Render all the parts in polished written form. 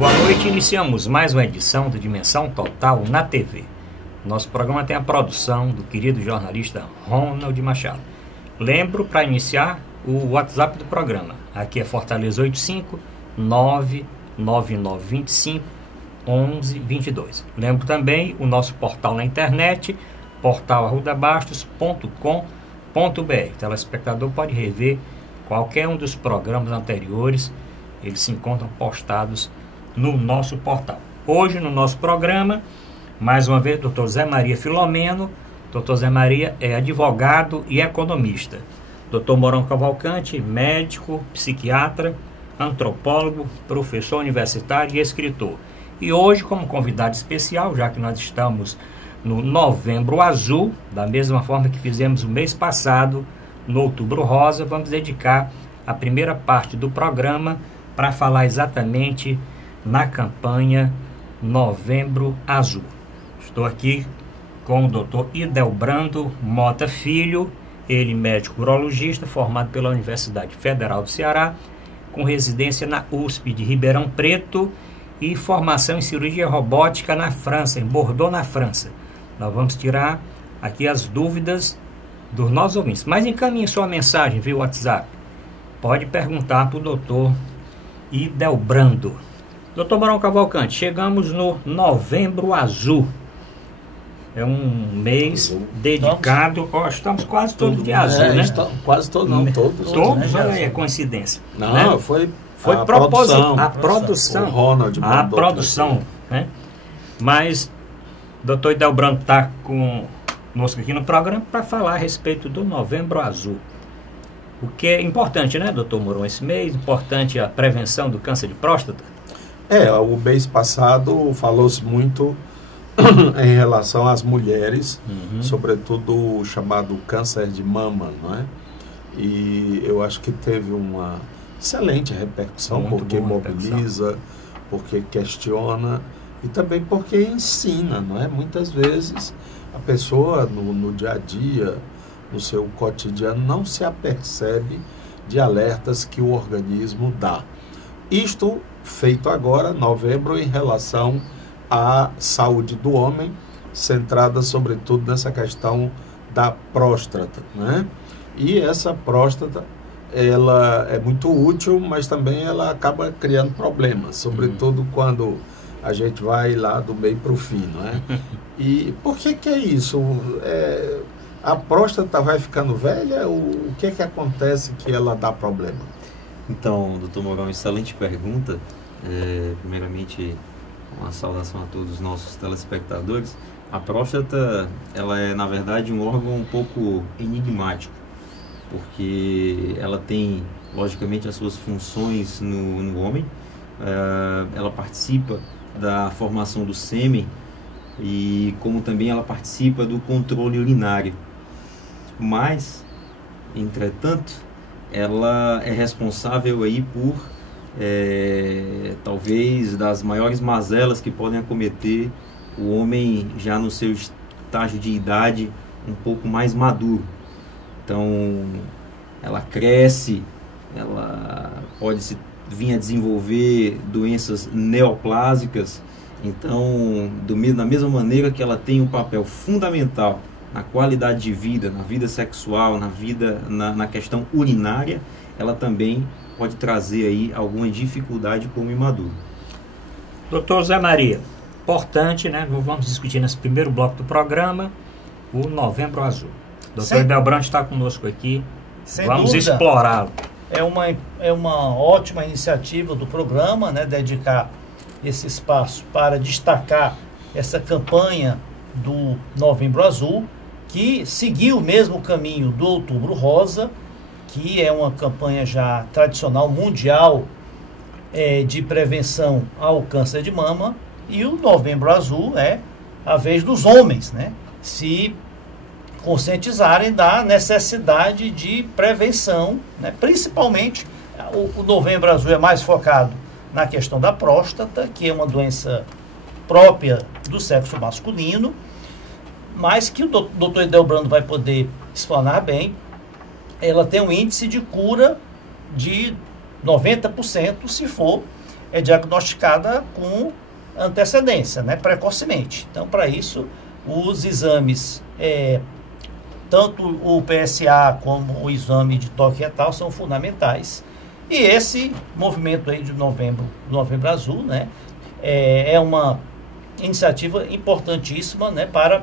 Boa noite, iniciamos mais uma edição do Dimensão Total na TV. Nosso programa tem a produção do querido jornalista Ronald Machado. Lembro, para iniciar, o WhatsApp do programa. Aqui é Fortaleza 85 99925 1122. Lembro também o nosso portal na internet, portal@arrudabastos.com.br. O telespectador pode rever qualquer um dos programas anteriores, eles se encontram postados no nosso portal. Hoje no nosso programa, mais uma vez, Dr. Zé Maria Filomeno. Dr. Zé Maria é advogado e economista. Dr. Mourão Cavalcante, médico, psiquiatra, antropólogo, professor universitário e escritor. E hoje, como convidado especial, já que nós estamos no Novembro Azul, da mesma forma que fizemos o mês passado, no Outubro Rosa, vamos dedicar a primeira parte do programa para falar exatamente na campanha Novembro Azul. Estou aqui com o Dr. Idelbrando Mota Filho, ele médico urologista, formado pela Universidade Federal do Ceará, com residência na USP de Ribeirão Preto e formação em cirurgia robótica na França, em Bordeaux, na França. Nós vamos tirar aqui as dúvidas dos nossos ouvintes. Mas encaminhe sua mensagem via WhatsApp. Pode perguntar para o doutor Idelbrando. Doutor Mourão Cavalcante, chegamos no Novembro Azul. É um mês dedicado... Estamos quase todos de azul, né? Quase todos, não, todos. Todos? Olha aí a coincidência. Não, né? foi a produção. A produção. O Ronald a produção, né? Mas doutor Idelbrando está conosco aqui no programa para falar a respeito do Novembro Azul. O que é importante, né, doutor Mourão, esse mês? Importante a prevenção do câncer de próstata? O mês passado falou-se muito em relação às mulheres, sobretudo o chamado câncer de mama, não é? E eu acho que teve uma excelente repercussão, porque mobiliza, porque questiona e também porque ensina, não é? Muitas vezes a pessoa no dia a dia, no seu cotidiano, não se apercebe de alertas que o organismo dá. Isto feito agora, novembro, em relação à saúde do homem, centrada sobretudo nessa questão da próstata, né? E essa próstata, ela é muito útil, mas também ela acaba criando problemas, sobretudo quando a gente vai lá do meio para o fim, não é? E por que é isso? A próstata vai ficando velha? O que acontece que ela dá problema? Então, doutor Mourão, excelente pergunta. Primeiramente, uma saudação a todos os nossos telespectadores. A próstata, ela é, na verdade, um órgão um pouco enigmático, porque ela tem, logicamente, as suas funções no homem. Ela participa da formação do sêmen e como também ela participa do controle urinário. Mas, entretanto, ela é responsável aí por talvez das maiores mazelas que podem acometer o homem já no seu estágio de idade um pouco mais maduro. Então, ela cresce, ela pode vir a desenvolver doenças neoplásicas. Então, da mesma maneira que ela tem um papel fundamental na qualidade de vida, na vida sexual, na questão urinária, ela também pode trazer aí alguma dificuldade para o homem maduro. Doutor Zé Maria, importante, né? Vamos discutir nesse primeiro bloco do programa o Novembro Azul. Doutor Idelbrando está conosco aqui. Vamos explorá-lo. É uma ótima iniciativa do programa, né? Dedicar esse espaço para destacar essa campanha do Novembro Azul, que seguiu o mesmo caminho do Outubro Rosa, que é uma campanha já tradicional mundial de prevenção ao câncer de mama, e o Novembro Azul é a vez dos homens, né, se conscientizarem da necessidade de prevenção, né, principalmente o Novembro Azul é mais focado na questão da próstata, que é uma doença própria do sexo masculino, mas que o doutor Idelbrando vai poder explanar bem. Ela tem um índice de cura de 90% se for é diagnosticada com antecedência, né, precocemente. Então, para isso, os exames, tanto o PSA como o exame de toque retal são fundamentais. E esse movimento aí de Novembro Azul, né, é uma iniciativa importantíssima, né, para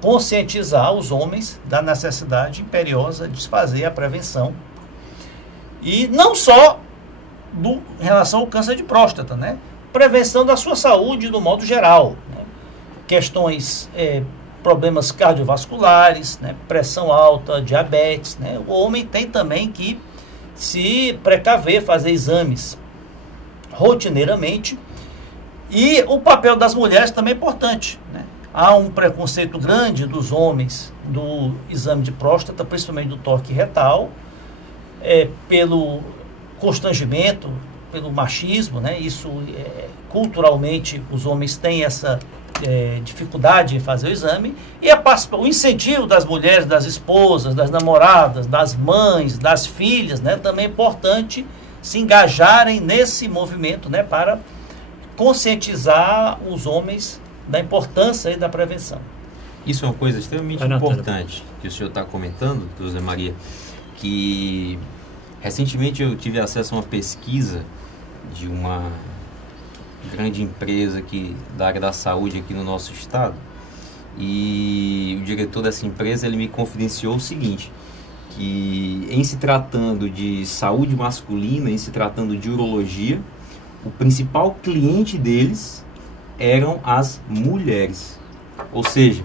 conscientizar os homens da necessidade imperiosa de se fazer a prevenção. E não só em relação ao câncer de próstata, né? Prevenção da sua saúde no modo geral, né? Questões, problemas cardiovasculares, né? Pressão alta, diabetes, né? O homem tem também que se precaver, fazer exames rotineiramente. E o papel das mulheres também é importante, né? Há um preconceito grande dos homens do exame de próstata, principalmente do toque retal, pelo constrangimento, pelo machismo, né? Isso, culturalmente, os homens têm essa dificuldade em fazer o exame. E o incentivo das mulheres, das esposas, das namoradas, das mães, das filhas, né? Também é importante se engajarem nesse movimento, né? Para conscientizar os homens da importância e da prevenção. Isso é uma coisa extremamente importante que o senhor está comentando, José Maria, que recentemente eu tive acesso a uma pesquisa de uma grande empresa da área da saúde aqui no nosso estado, e o diretor dessa empresa ele me confidenciou o seguinte, que em se tratando de saúde masculina, em se tratando de urologia, o principal cliente deles eram as mulheres. Ou seja,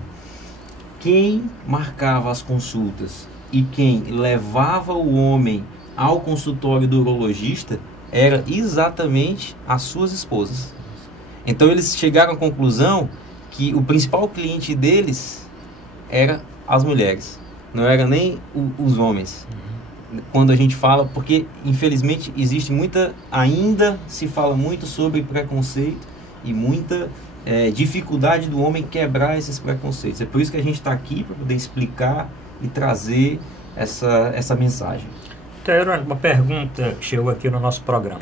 quem marcava as consultas e quem levava o homem ao consultório do urologista era exatamente as suas esposas. Então eles chegaram à conclusão que o principal cliente deles era as mulheres, não era nem os homens. Quando a gente fala, porque infelizmente existe ainda se fala muito sobre preconceito e muita dificuldade do homem quebrar esses preconceitos. É por isso que a gente está aqui, para poder explicar e trazer essa mensagem. Então, uma pergunta que chegou aqui no nosso programa.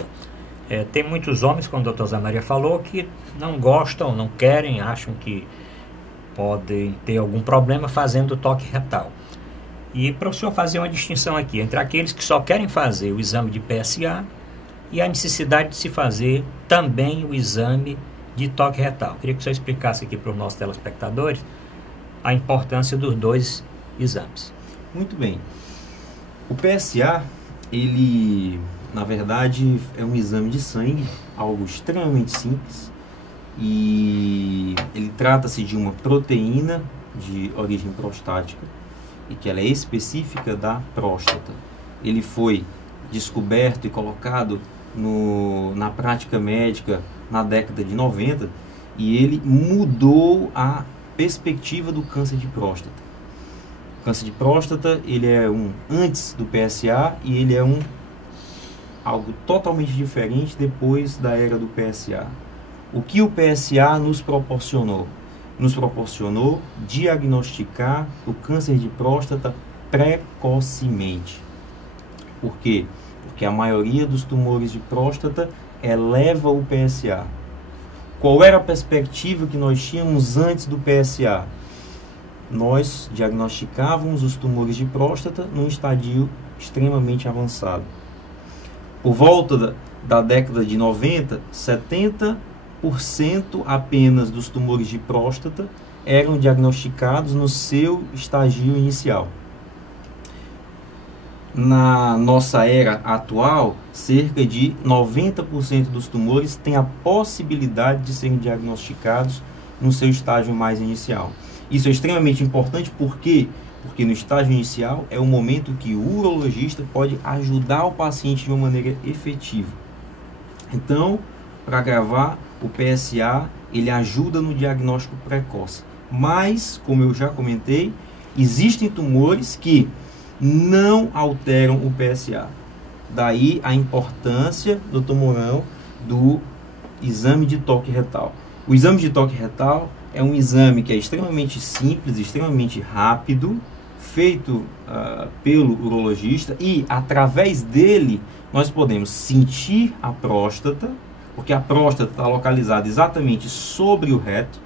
Tem muitos homens, como o Dr. Zé Maria falou, que não gostam, não querem, acham que podem ter algum problema fazendo o toque retal. E para o senhor fazer uma distinção aqui entre aqueles que só querem fazer o exame de PSA e a necessidade de se fazer também o exame de toque retal. Queria que o senhor explicasse aqui para os nossos telespectadores a importância dos dois exames. Muito bem. O PSA, ele, na verdade, é um exame de sangue, algo extremamente simples, e ele trata-se de uma proteína de origem prostática, e que ela é específica da próstata. Ele foi descoberto e colocado na prática médica na década de 90, e ele mudou a perspectiva do câncer de próstata. O câncer de próstata, ele é antes do PSA, e ele é algo totalmente diferente depois da era do PSA. O que o PSA nos proporcionou? Nos proporcionou diagnosticar o câncer de próstata precocemente. Por quê? Porque a maioria dos tumores de próstata eleva o PSA. Qual era a perspectiva que nós tínhamos antes do PSA? Nós diagnosticávamos os tumores de próstata num estadio extremamente avançado. Por volta da década de 90, 70% apenas dos tumores de próstata eram diagnosticados no seu estágio inicial. Na nossa era atual, cerca de 90% dos tumores têm a possibilidade de serem diagnosticados no seu estágio mais inicial. Isso é extremamente importante, por quê? Porque no estágio inicial é o momento que o urologista pode ajudar o paciente de uma maneira efetiva. Então, para gravar, o PSA, ele ajuda no diagnóstico precoce. Mas, como eu já comentei, existem tumores que não alteram o PSA. Daí a importância do Mourão do exame de toque retal. O exame de toque retal é um exame que é extremamente simples, extremamente rápido, feito pelo urologista e, através dele, nós podemos sentir a próstata, porque a próstata está localizada exatamente sobre o reto,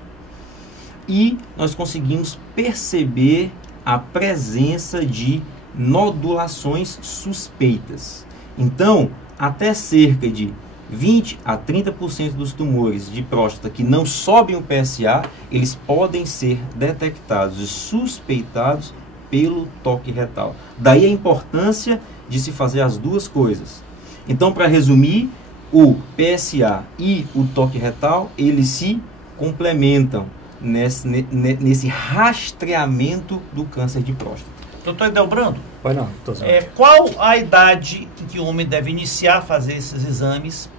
e nós conseguimos perceber a presença de nodulações suspeitas. Então, até cerca de 20 a 30% dos tumores de próstata que não sobem o PSA, eles podem ser detectados e suspeitados pelo toque retal. Daí a importância de se fazer as duas coisas. Então, para resumir, o PSA e o toque retal, eles se complementam nesse rastreamento do câncer de próstata. Doutor Edelbrando, Pois não, qual a idade em que o homem deve iniciar a fazer esses exames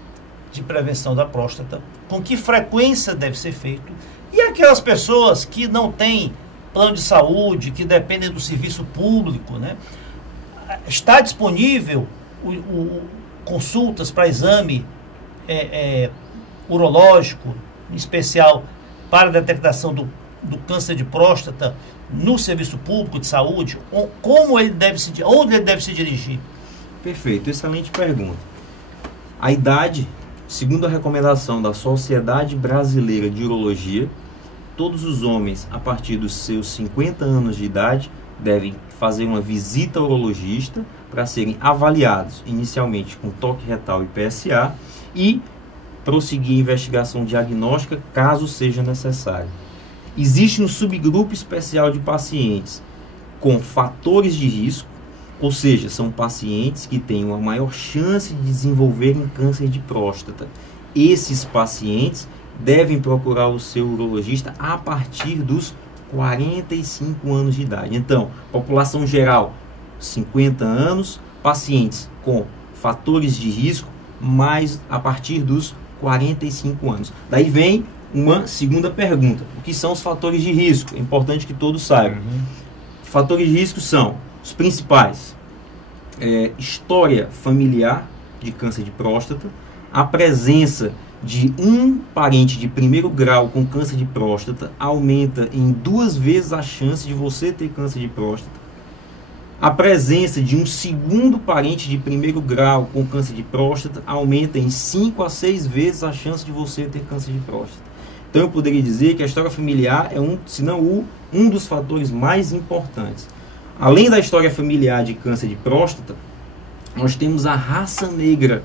de prevenção da próstata? Com que frequência deve ser feito? E aquelas pessoas que não têm plano de saúde, que dependem do serviço público, né? Está disponível consultas para exame urológico, em especial para a detectação do câncer de próstata no serviço público de saúde? Como ele deve onde ele deve se dirigir? Perfeito, excelente pergunta. A idade, segundo a recomendação da Sociedade Brasileira de Urologia, todos os homens a partir dos seus 50 anos de idade devem fazer uma visita ao urologista para serem avaliados inicialmente com toque retal e PSA e prosseguir a investigação diagnóstica caso seja necessário. Existe um subgrupo especial de pacientes com fatores de risco, ou seja, são pacientes que têm uma maior chance de desenvolverem câncer de próstata. Esses pacientes devem procurar o seu urologista a partir dos 45 anos de idade. Então, população geral, 50 anos, pacientes com fatores de risco, mais a partir dos 45 anos. Daí vem uma segunda pergunta. O que são os fatores de risco? É importante que todos saibam. Fatores de risco são os principais. História familiar de câncer de próstata, a presença de um parente de primeiro grau com câncer de próstata aumenta em 2 vezes a chance de você ter câncer de próstata. A presença de um segundo parente de primeiro grau com câncer de próstata aumenta em 5 a 6 vezes a chance de você ter câncer de próstata. Então eu poderia dizer que a história familiar é um dos fatores mais importantes. Além da história familiar de câncer de próstata, nós temos a raça negra.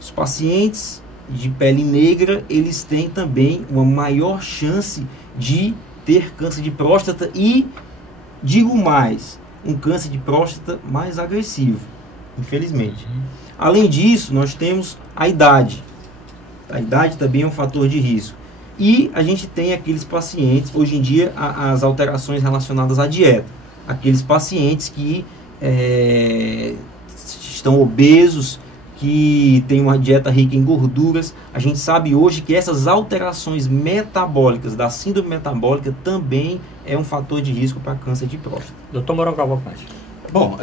Os pacientes de pele negra, eles têm também uma maior chance de ter câncer de próstata e, digo mais, um câncer de próstata mais agressivo, infelizmente. Além disso, nós temos a idade. A idade também é um fator de risco. E a gente tem aqueles pacientes, hoje em dia, as alterações relacionadas à dieta. Aqueles pacientes que estão obesos, que têm uma dieta rica em gorduras. A gente sabe hoje que essas alterações metabólicas, da síndrome metabólica, também é um fator de risco para câncer de próstata. Doutor Mourão Cavalcante. Bom,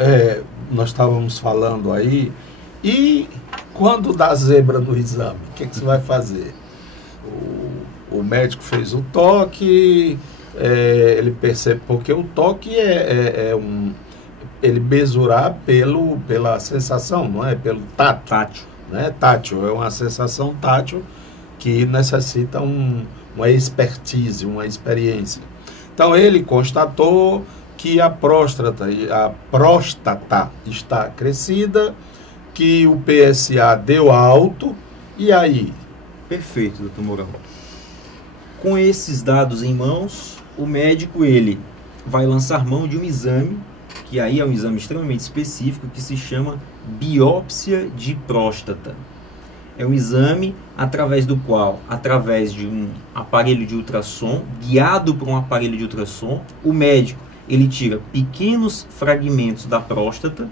nós estávamos falando aí, e quando dá zebra no exame, o que você vai fazer? O médico fez o toque, ele percebe, porque o toque ele mesurar pela sensação, não é? Pelo tato. Tátil. Né? Tátil, é uma sensação tátil que necessita uma expertise, uma experiência. Então ele constatou que a próstata está crescida, que o PSA deu alto, e aí? Perfeito, doutor Mourão. Com esses dados em mãos, o médico ele vai lançar mão de um exame, que aí é um exame extremamente específico, que se chama biópsia de próstata. É um exame através do qual, através de um aparelho de ultrassom, guiado por um aparelho de ultrassom, o médico ele tira pequenos fragmentos da próstata,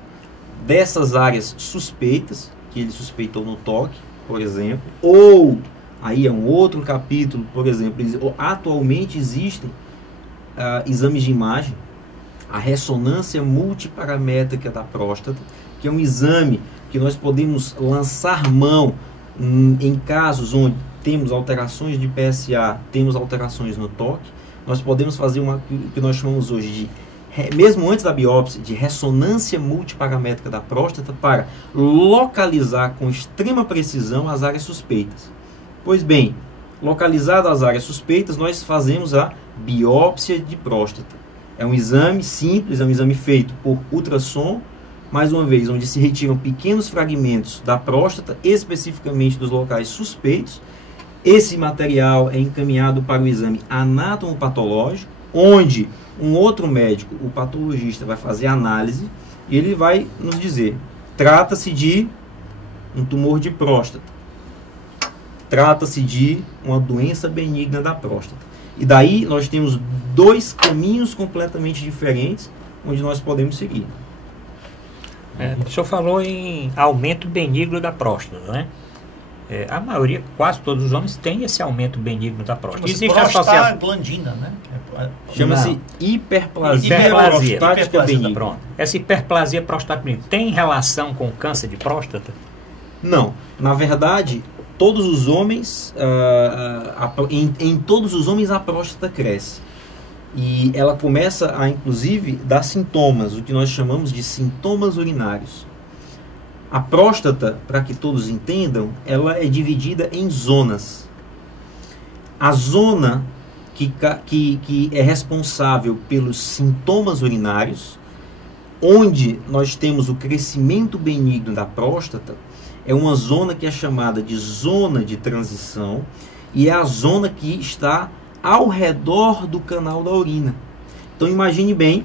dessas áreas suspeitas, que ele suspeitou no toque, por exemplo, ou, aí é um outro capítulo, por exemplo, atualmente existem exames de imagem, a ressonância multiparamétrica da próstata, que é um exame que nós podemos lançar mão em casos onde temos alterações de PSA, temos alterações no toque. Nós podemos fazer o que nós chamamos hoje de mesmo antes da biópsia, de ressonância multiparamétrica da próstata para localizar com extrema precisão as áreas suspeitas. Pois bem, localizadas as áreas suspeitas, nós fazemos a biópsia de próstata. É um exame simples, é um exame feito por ultrassom, mais uma vez, onde se retiram pequenos fragmentos da próstata, especificamente dos locais suspeitos. Esse material é encaminhado para o exame anatomopatológico, onde um outro médico, o patologista, vai fazer análise e ele vai nos dizer: trata-se de um tumor de próstata, trata-se de uma doença benigna da próstata. E daí nós temos dois caminhos completamente diferentes onde nós podemos seguir. O senhor falou em aumento benigno da próstata, né? A maioria, quase todos os homens, têm esse aumento benigno da próstata. Existe associação glandina, né? Chama-se hiperplasia prostática benigna. Pronto. Essa hiperplasia prostática benigna tem relação com câncer de próstata? Não. Na verdade, todos os homens, em todos os homens a próstata cresce. E ela começa a, inclusive, dar sintomas, o que nós chamamos de sintomas urinários. A próstata, para que todos entendam, ela é dividida em zonas. A zona que é responsável pelos sintomas urinários, onde nós temos o crescimento benigno da próstata, é uma zona que é chamada de zona de transição e é a zona que está ao redor do canal da urina. Então imagine bem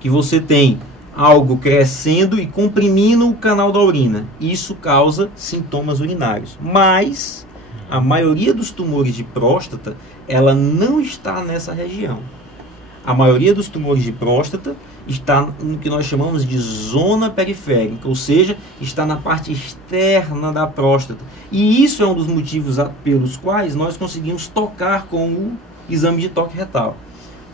que você tem algo crescendo e comprimindo o canal da urina. Isso causa sintomas urinários. Mas a maioria dos tumores de próstata, ela não está nessa região. A maioria dos tumores de próstata está no que nós chamamos de zona periférica, ou seja, está na parte externa da próstata. E isso é um dos motivos pelos quais nós conseguimos tocar com o exame de toque retal.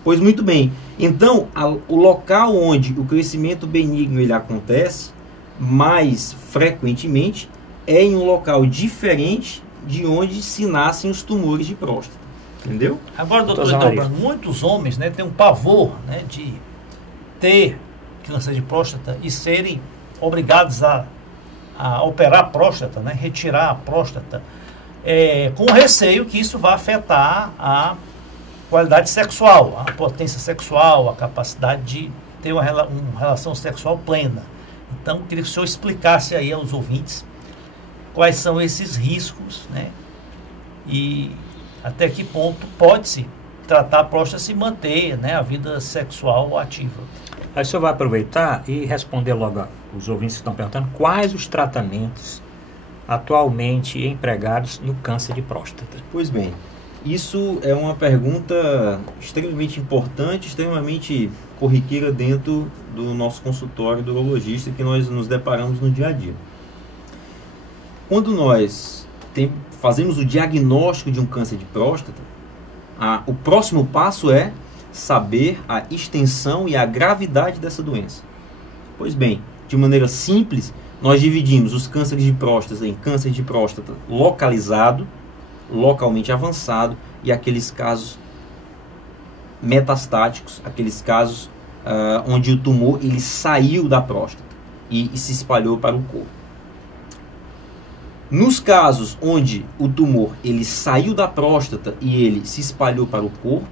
Pois muito bem, então o local onde o crescimento benigno ele acontece mais frequentemente é em um local diferente de onde se nascem os tumores de próstata. Entendeu? Agora, doutor Hildebrand, muitos homens, né, têm um pavor, né, de ter câncer de próstata e serem obrigados a operar a próstata, né, retirar a próstata, com receio que isso vai afetar a qualidade sexual, a potência sexual, a capacidade de ter uma relação sexual plena. Então, eu queria que o senhor explicasse aí aos ouvintes quais são esses riscos, né, e até que ponto pode-se tratar a próstata se manter, né, a vida sexual ativa. Aí o senhor vai aproveitar e responder logo os ouvintes que estão perguntando quais os tratamentos atualmente empregados no câncer de próstata. Pois bem, isso é uma pergunta extremamente importante, extremamente corriqueira dentro do nosso consultório do urologista que nós nos deparamos no dia a dia. Quando nós fazemos o diagnóstico de um câncer de próstata, o próximo passo é saber a extensão e a gravidade dessa doença. Pois bem, de maneira simples, nós dividimos os cânceres de próstata em câncer de próstata localizado, localmente avançado e aqueles casos metastáticos, aqueles casos onde o tumor ele saiu da próstata e se espalhou para o corpo. Nos casos onde o tumor ele saiu da próstata e ele se espalhou para o corpo,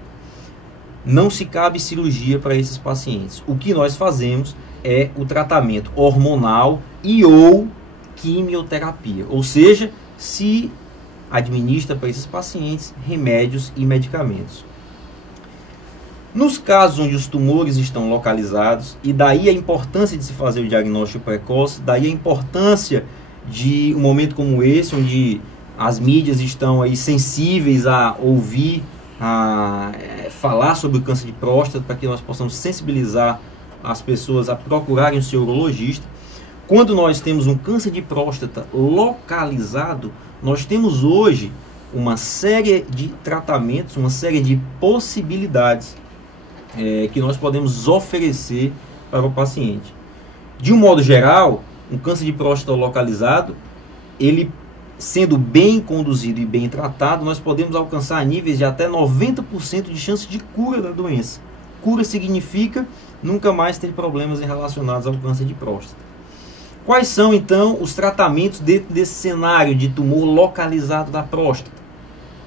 não se cabe cirurgia para esses pacientes. O que nós fazemos é o tratamento hormonal e ou quimioterapia, ou seja, se administra para esses pacientes remédios e medicamentos. Nos casos onde os tumores estão localizados, e daí a importância de se fazer o diagnóstico precoce, daí a importância de um momento como esse, onde as mídias estão aí sensíveis a ouvir, a falar sobre o câncer de próstata, para que nós possamos sensibilizar as pessoas a procurarem o seu urologista. Quando nós temos um câncer de próstata localizado, nós temos hoje uma série de tratamentos, uma série de possibilidades que nós podemos oferecer para o paciente. De um modo geral, um câncer de próstata localizado, ele sendo bem conduzido e bem tratado, nós podemos alcançar níveis de até 90% de chance de cura da doença. cura significa nunca mais ter problemas relacionados ao câncer de próstata. Quais são, então, os tratamentos dentro desse cenário de tumor localizado da próstata?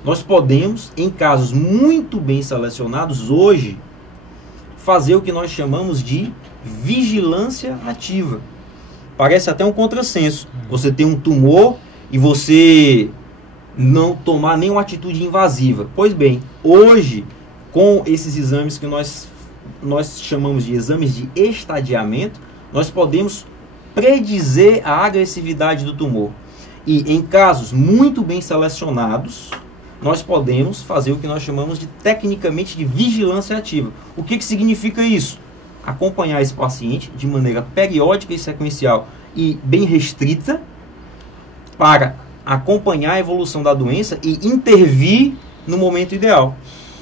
Nós podemos, em casos muito bem selecionados hoje, fazer o que nós chamamos de vigilância ativa. Parece até um contrassenso. Você tem um tumor e você não tomar nenhuma atitude invasiva. Pois bem, hoje, com esses exames que nós chamamos de exames de estadiamento, nós podemos predizer a agressividade do tumor. E em casos muito bem selecionados, nós podemos fazer o que nós chamamos de, tecnicamente, de vigilância ativa. O que significa isso? Acompanhar esse paciente de maneira periódica e sequencial e bem restrita para acompanhar a evolução da doença e intervir no momento ideal.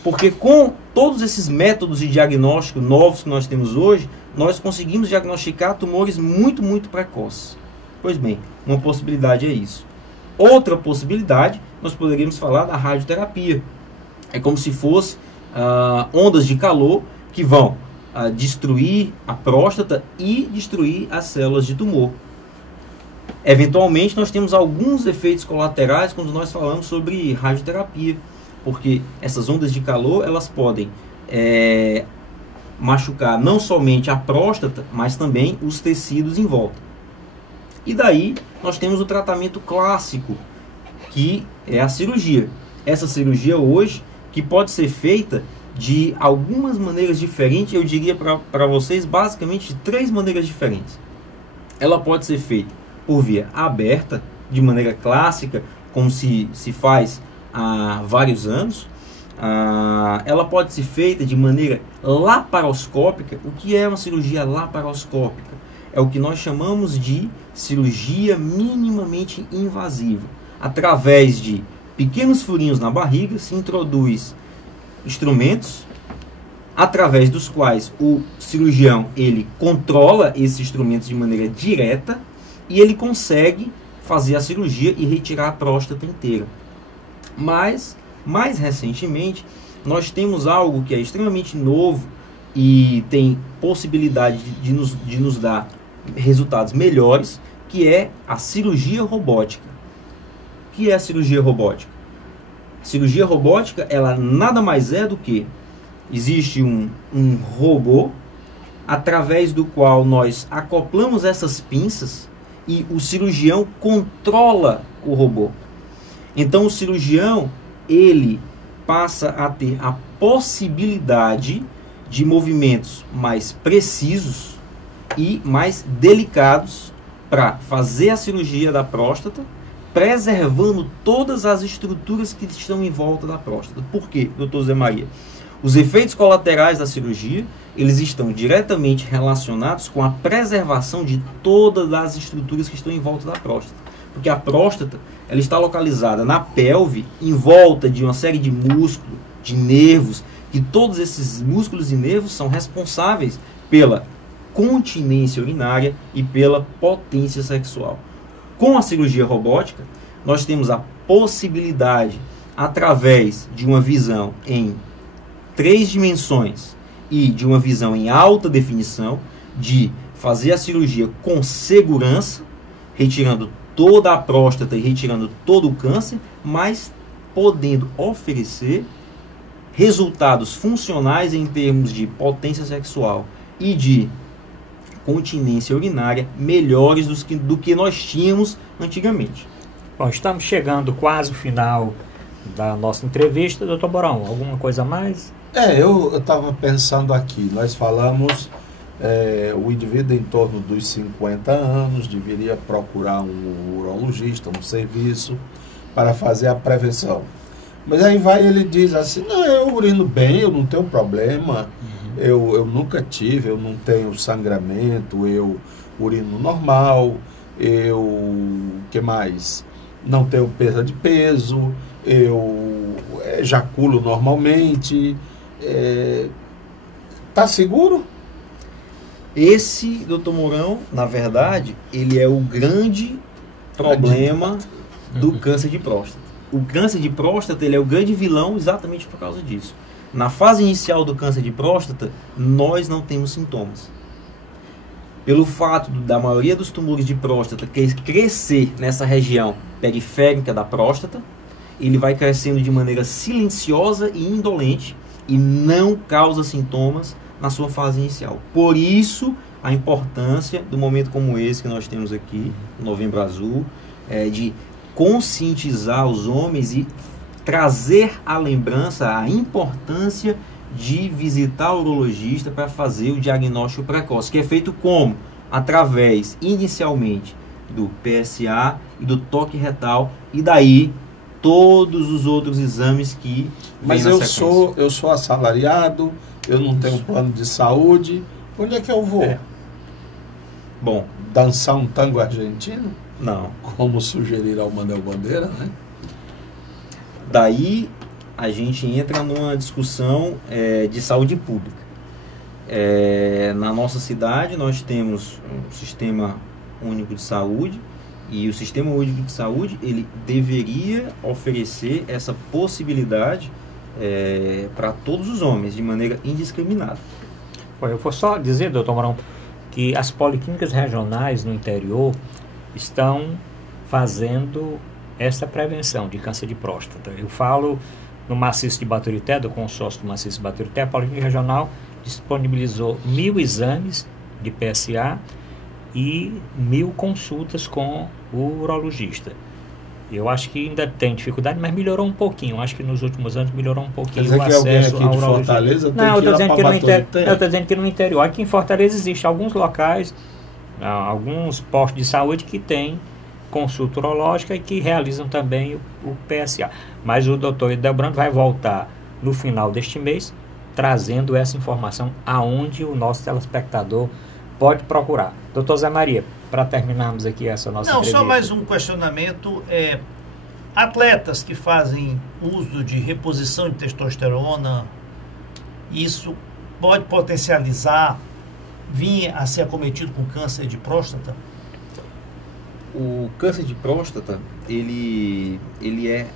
Porque com todos esses métodos de diagnóstico novos que nós temos hoje, nós conseguimos diagnosticar tumores muito, muito precoces. Pois bem, uma possibilidade é isso. Outra possibilidade, nós poderíamos falar da radioterapia. É como se fosse ondas de calor que vão destruir a próstata e destruir as células de tumor. Eventualmente, nós temos alguns efeitos colaterais quando nós falamos sobre radioterapia, porque essas ondas de calor, elas podem machucar não somente a próstata, mas também os tecidos em volta. E daí, nós temos o tratamento clássico, que é a cirurgia. Essa cirurgia hoje, que pode ser feita de algumas maneiras diferentes, eu diria para vocês, basicamente de 3 maneiras diferentes. Ela pode ser feita por via aberta, de maneira clássica, como se faz há vários anos. Ela pode ser feita de maneira laparoscópica. O que é uma cirurgia laparoscópica? É o que nós chamamos de cirurgia minimamente invasiva. Através de pequenos furinhos na barriga, se introduz instrumentos, através dos quais o cirurgião ele controla esses instrumentos de maneira direta e ele consegue fazer a cirurgia e retirar a próstata inteira. Mas, mais recentemente, nós temos algo que é extremamente novo e tem possibilidade de nos dar resultados melhores, que é a cirurgia robótica. O que é a cirurgia robótica? A cirurgia robótica, ela nada mais é do que existe um robô através do qual nós acoplamos essas pinças e o cirurgião controla o robô. Então o cirurgião, ele passa a ter a possibilidade de movimentos mais precisos e mais delicados para fazer a cirurgia da próstata, preservando todas as estruturas que estão em volta da próstata. Por quê, doutor Zé Maria? Os efeitos colaterais da cirurgia, eles estão diretamente relacionados com a preservação de todas as estruturas que estão em volta da próstata. Porque a próstata, ela está localizada na pelve, em volta de uma série de músculos, de nervos, que todos esses músculos e nervos são responsáveis pela continência urinária e pela potência sexual. Com a cirurgia robótica, nós temos a possibilidade, através de uma visão em 3 dimensões e de uma visão em alta definição, de fazer a cirurgia com segurança, retirando toda a próstata e retirando todo o câncer, mas podendo oferecer resultados funcionais em termos de potência sexual e de continência urinária melhores do que nós tínhamos antigamente. Bom, estamos chegando quase ao final da nossa entrevista. Doutor Borão, alguma coisa a mais? Eu estava pensando aqui, nós falamos, o indivíduo em torno dos 50 anos deveria procurar um urologista, um serviço para fazer a prevenção. Mas aí ele diz assim, não, eu urino bem, eu não tenho problema, eu nunca tive, eu não tenho sangramento, eu urino normal, que mais? Não tenho perda de peso, eu ejaculo normalmente. Tá seguro? Esse, doutor Mourão, na verdade, ele é o grande problema do câncer de próstata. O câncer de próstata, ele é o grande vilão exatamente por causa disso. Na fase inicial do câncer de próstata, nós não temos sintomas. Pelo fato da maioria dos tumores de próstata crescer nessa região periférica da próstata, ele vai crescendo de maneira silenciosa e indolente e não causa sintomas na sua fase inicial. Por isso, a importância do momento como esse que nós temos aqui, Novembro Azul, de conscientizar os homens e trazer à lembrança a importância de visitar o urologista para fazer o diagnóstico precoce, que é feito como? Através, inicialmente, do PSA e do toque retal, e daí todos os outros exames que Mas vêm na eu sou assalariado, eu não tenho plano de saúde, onde é que eu vou? Bom, dançar um tango argentino? não. Como sugeriram ao Manuel Bandeira, né? Daí a gente entra numa discussão de saúde pública. Na nossa cidade nós temos um sistema único de saúde, e o sistema único de saúde ele deveria oferecer essa possibilidade para todos os homens de maneira indiscriminada. Eu vou só dizer, doutor Mourão, que as policlínicas regionais no interior estão fazendo essa prevenção de câncer de próstata. Eu falo no maciço de Baturité, do consórcio do maciço de Baturité, a Policlínica Regional disponibilizou 1.000 exames de PSA e 1.000 consultas com o urologista. Eu acho que ainda tem dificuldade, mas melhorou um pouquinho. Eu acho que nos últimos anos melhorou um pouquinho o acesso alguém aqui ao de urologista. Fortaleza tem Não, eu que ir estou lá dizendo, para que no interior. Aqui em Fortaleza existem alguns locais, alguns postos de saúde que têm consulta urológica e que realizam também o PSA. Mas o doutor Edelbrando vai voltar no final deste mês trazendo essa informação aonde o nosso telespectador pode procurar. Doutor Zé Maria, para terminarmos aqui essa nossa entrevista. Só mais um questionamento. Atletas que fazem uso de reposição de testosterona, isso pode potencializar vir a ser acometido com câncer de próstata? O câncer de próstata, ele é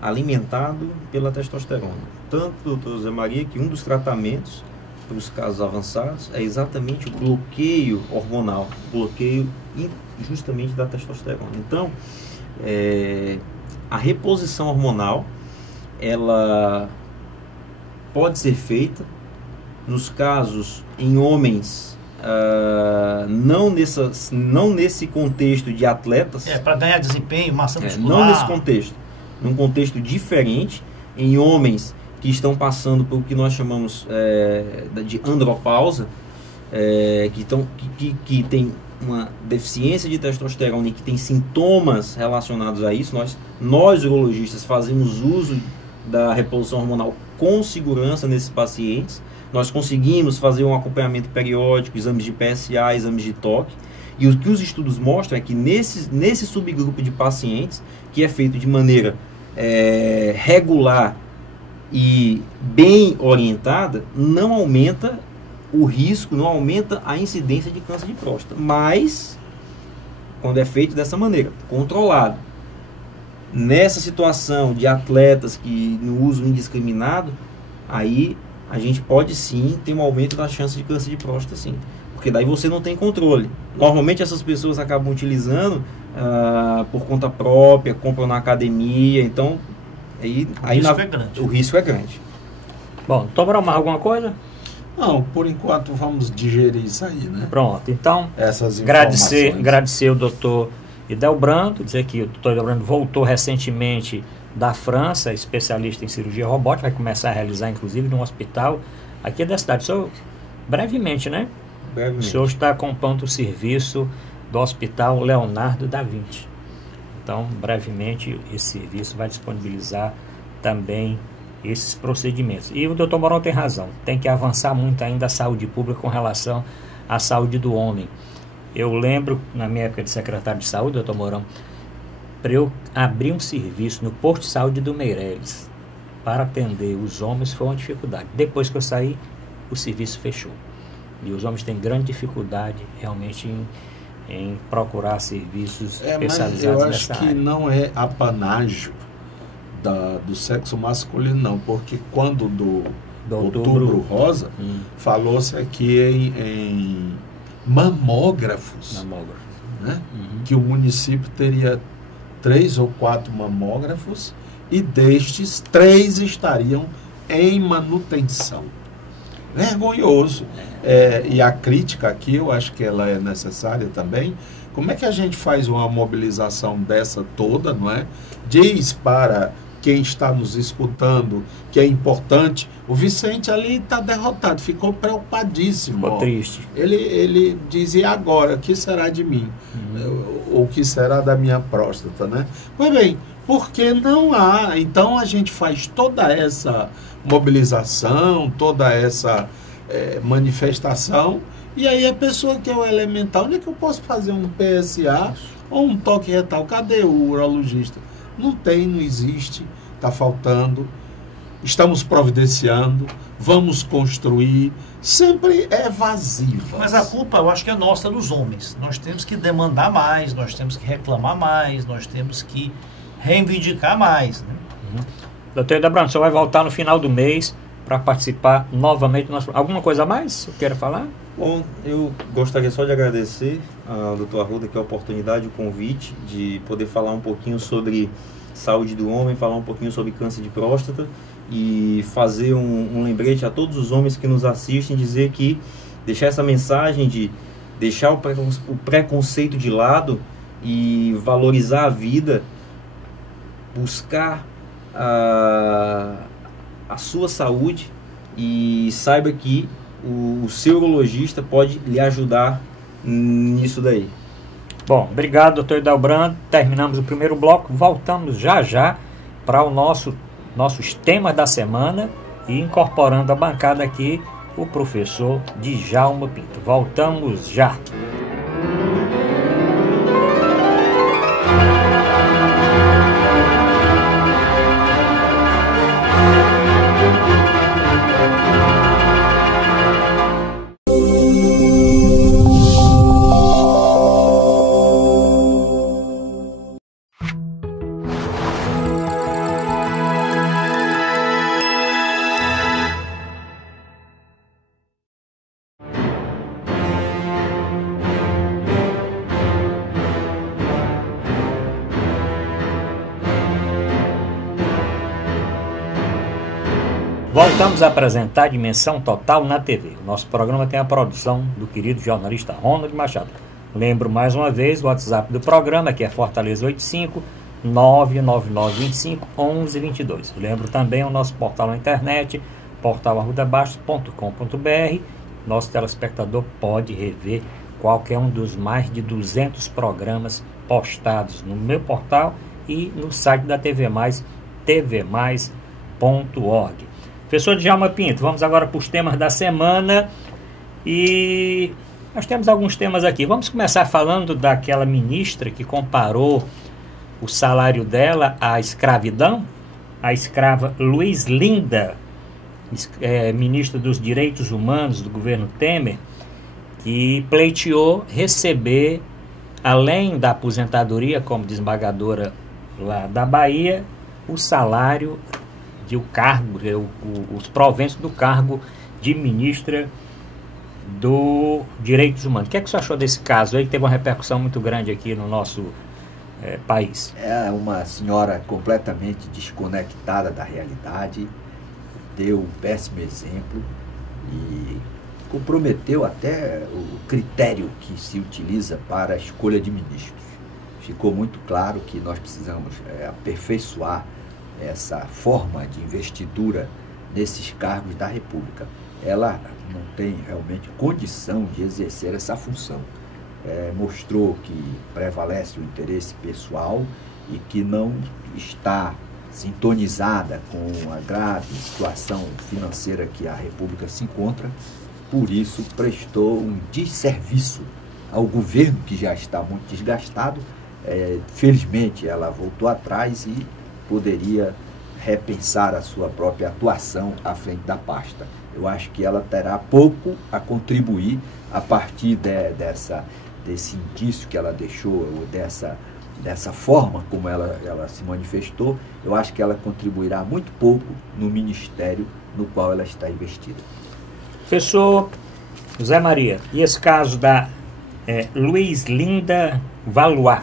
alimentado pela testosterona. Tanto, doutor Zé Maria, que um dos tratamentos para os casos avançados é exatamente o bloqueio hormonal, bloqueio justamente da testosterona. Então, a reposição hormonal, ela pode ser feita nos casos em homens, não nesse contexto de atletas. Para ganhar desempenho, massa muscular. Não nesse contexto. Num contexto diferente, em homens que estão passando por o que nós chamamos de andropausa, que tem uma deficiência de testosterona e que tem sintomas relacionados a isso. Nós urologistas fazemos uso da reposição hormonal com segurança nesses pacientes. Nós conseguimos fazer um acompanhamento periódico, exames de PSA, exames de toque. E o que os estudos mostram é que nesse subgrupo de pacientes, que é feito de maneira regular e bem orientada, não aumenta o risco, não aumenta a incidência de câncer de próstata. Mas, quando é feito dessa maneira, controlado, nessa situação de atletas que no uso indiscriminado, aí a gente pode sim ter um aumento da chance de câncer de próstata, sim. Porque daí você não tem controle. Normalmente essas pessoas acabam utilizando por conta própria, compram na academia, então o risco é grande. Bom, tomar mais alguma coisa? Não, por enquanto vamos digerir isso aí, né? Pronto, então essas agradecer o doutor Edelbrando, dizer que o doutor Edelbrando voltou recentemente da França, especialista em cirurgia robótica, vai começar a realizar inclusive num hospital aqui da cidade. O senhor, brevemente, né? Brevemente. O senhor está acompanhando o serviço do Hospital Leonardo da Vinci. Então, brevemente, esse serviço vai disponibilizar também esses procedimentos. E o doutor Mourão tem razão, tem que avançar muito ainda a saúde pública com relação à saúde do homem. Eu lembro, na minha época de secretário de saúde, doutor Mourão, para eu abrir um serviço no posto de saúde do Meireles para atender os homens foi uma dificuldade. Depois que eu saí, o serviço fechou. E os homens têm grande dificuldade realmente em procurar serviços especializados nessa área. Eu acho que área. não é apanágio do sexo masculino, não, porque quando do Outubro Rosa, falou-se aqui em mamógrafos, né? Que o município teria 3 ou 4 mamógrafos e destes 3 estariam em manutenção. Vergonhoso. E a crítica aqui, eu acho que ela é necessária também. Como é que a gente faz uma mobilização dessa toda, não é? Diz para quem está nos escutando que é importante. O Vicente ali está derrotado, ficou preocupadíssimo. Ficou triste. Ele diz, e agora, o que será de mim? O que será da minha próstata, né? Pois bem, porque não há. Então a gente faz toda essa mobilização, toda essa manifestação, e aí a pessoa que é o elemental, onde é que eu posso fazer um PSA ou um toque retal? Cadê o urologista? Não tem, não existe, está faltando. Estamos providenciando, vamos construir, sempre é evasiva. Mas a culpa, eu acho que é nossa, dos homens. Nós temos que demandar mais, nós temos que reclamar mais, nós temos que reivindicar mais, né? Doutor Hildebrando, você vai voltar no final do mês para participar novamente do nosso... Alguma coisa a mais você queira falar? Bom, eu gostaria só de agradecer ao Dr. Arruda que a oportunidade, o convite de poder falar um pouquinho sobre saúde do homem, falar um pouquinho sobre câncer de próstata e fazer um lembrete a todos os homens que nos assistem, dizer que deixar essa mensagem de deixar o preconceito de lado e valorizar a vida, buscar a sua saúde e saiba que o seu urologista pode lhe ajudar nisso daí. Bom, obrigado, doutor Hildebrando. Terminamos o primeiro bloco, voltamos já para nossos temas da semana e incorporando a bancada aqui o professor Djalma Pinto. Voltamos já. Voltamos a apresentar Dimensão Total na TV. O nosso programa tem a produção do querido jornalista Ronald Machado. Lembro mais uma vez o WhatsApp do programa, que é Fortaleza 85 99925 1122. Lembro também o nosso portal na internet, portalarrudabastos.com.br. Nosso telespectador pode rever qualquer um dos mais de 200 programas postados no meu portal e no site da TV Mais, tvmais.org. Professor Djalma Pinto, vamos agora para os temas da semana e nós temos alguns temas aqui. Vamos começar falando daquela ministra que comparou o salário dela à escravidão, a escrava Luiz Linda, ministra dos Direitos Humanos do governo Temer, que pleiteou receber, além da aposentadoria como desembargadora lá da Bahia, o salário de o cargo, os proventos do cargo de ministra dos Direitos Humanos. O que é que você achou desse caso aí, que teve uma repercussão muito grande aqui no nosso país? É uma senhora completamente desconectada da realidade, deu um péssimo exemplo e comprometeu até o critério que se utiliza para a escolha de ministros. Ficou muito claro que nós precisamos aperfeiçoar essa forma de investidura nesses cargos da República. Ela não tem realmente condição de exercer essa função. Mostrou que prevalece o interesse pessoal e que não está sintonizada com a grave situação financeira que a República se encontra, por isso prestou um desserviço ao governo que já está muito desgastado. Felizmente ela voltou atrás e poderia repensar a sua própria atuação à frente da pasta. Eu acho que ela terá pouco a contribuir a partir desse indício que ela deixou, ou dessa dessa forma como ela se manifestou, eu acho que ela contribuirá muito pouco no ministério no qual ela está investida. Professor Zé Maria, e esse caso da Luiz Linda Valois?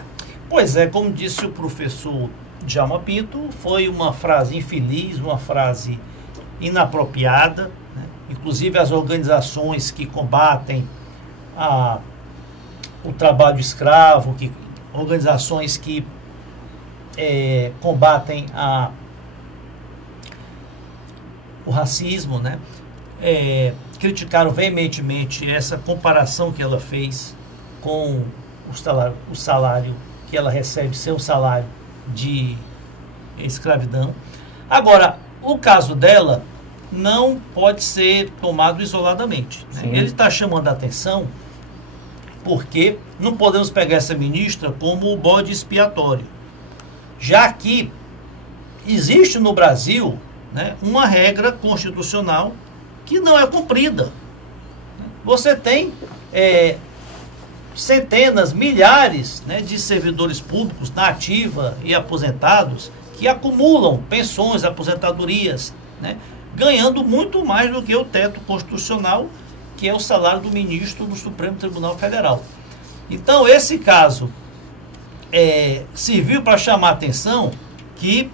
Pois é, como disse o professor Djalma Pinto, foi uma frase infeliz, uma frase inapropriada, né? Inclusive as organizações que combatem o trabalho escravo, organizações que combatem o racismo, né? Criticaram veementemente essa comparação que ela fez com o salário que ela recebe, seu salário de escravidão. Agora, o caso dela não pode ser tomado isoladamente, né? Ele está chamando a atenção porque não podemos pegar essa ministra como o bode expiatório, já que existe no Brasil, né, uma regra constitucional que não é cumprida. Você tem centenas, milhares, né, de servidores públicos na ativa e aposentados que acumulam pensões, aposentadorias, né, ganhando muito mais do que o teto constitucional, que é o salário do ministro do Supremo Tribunal Federal. Então, esse caso serviu para chamar a atenção que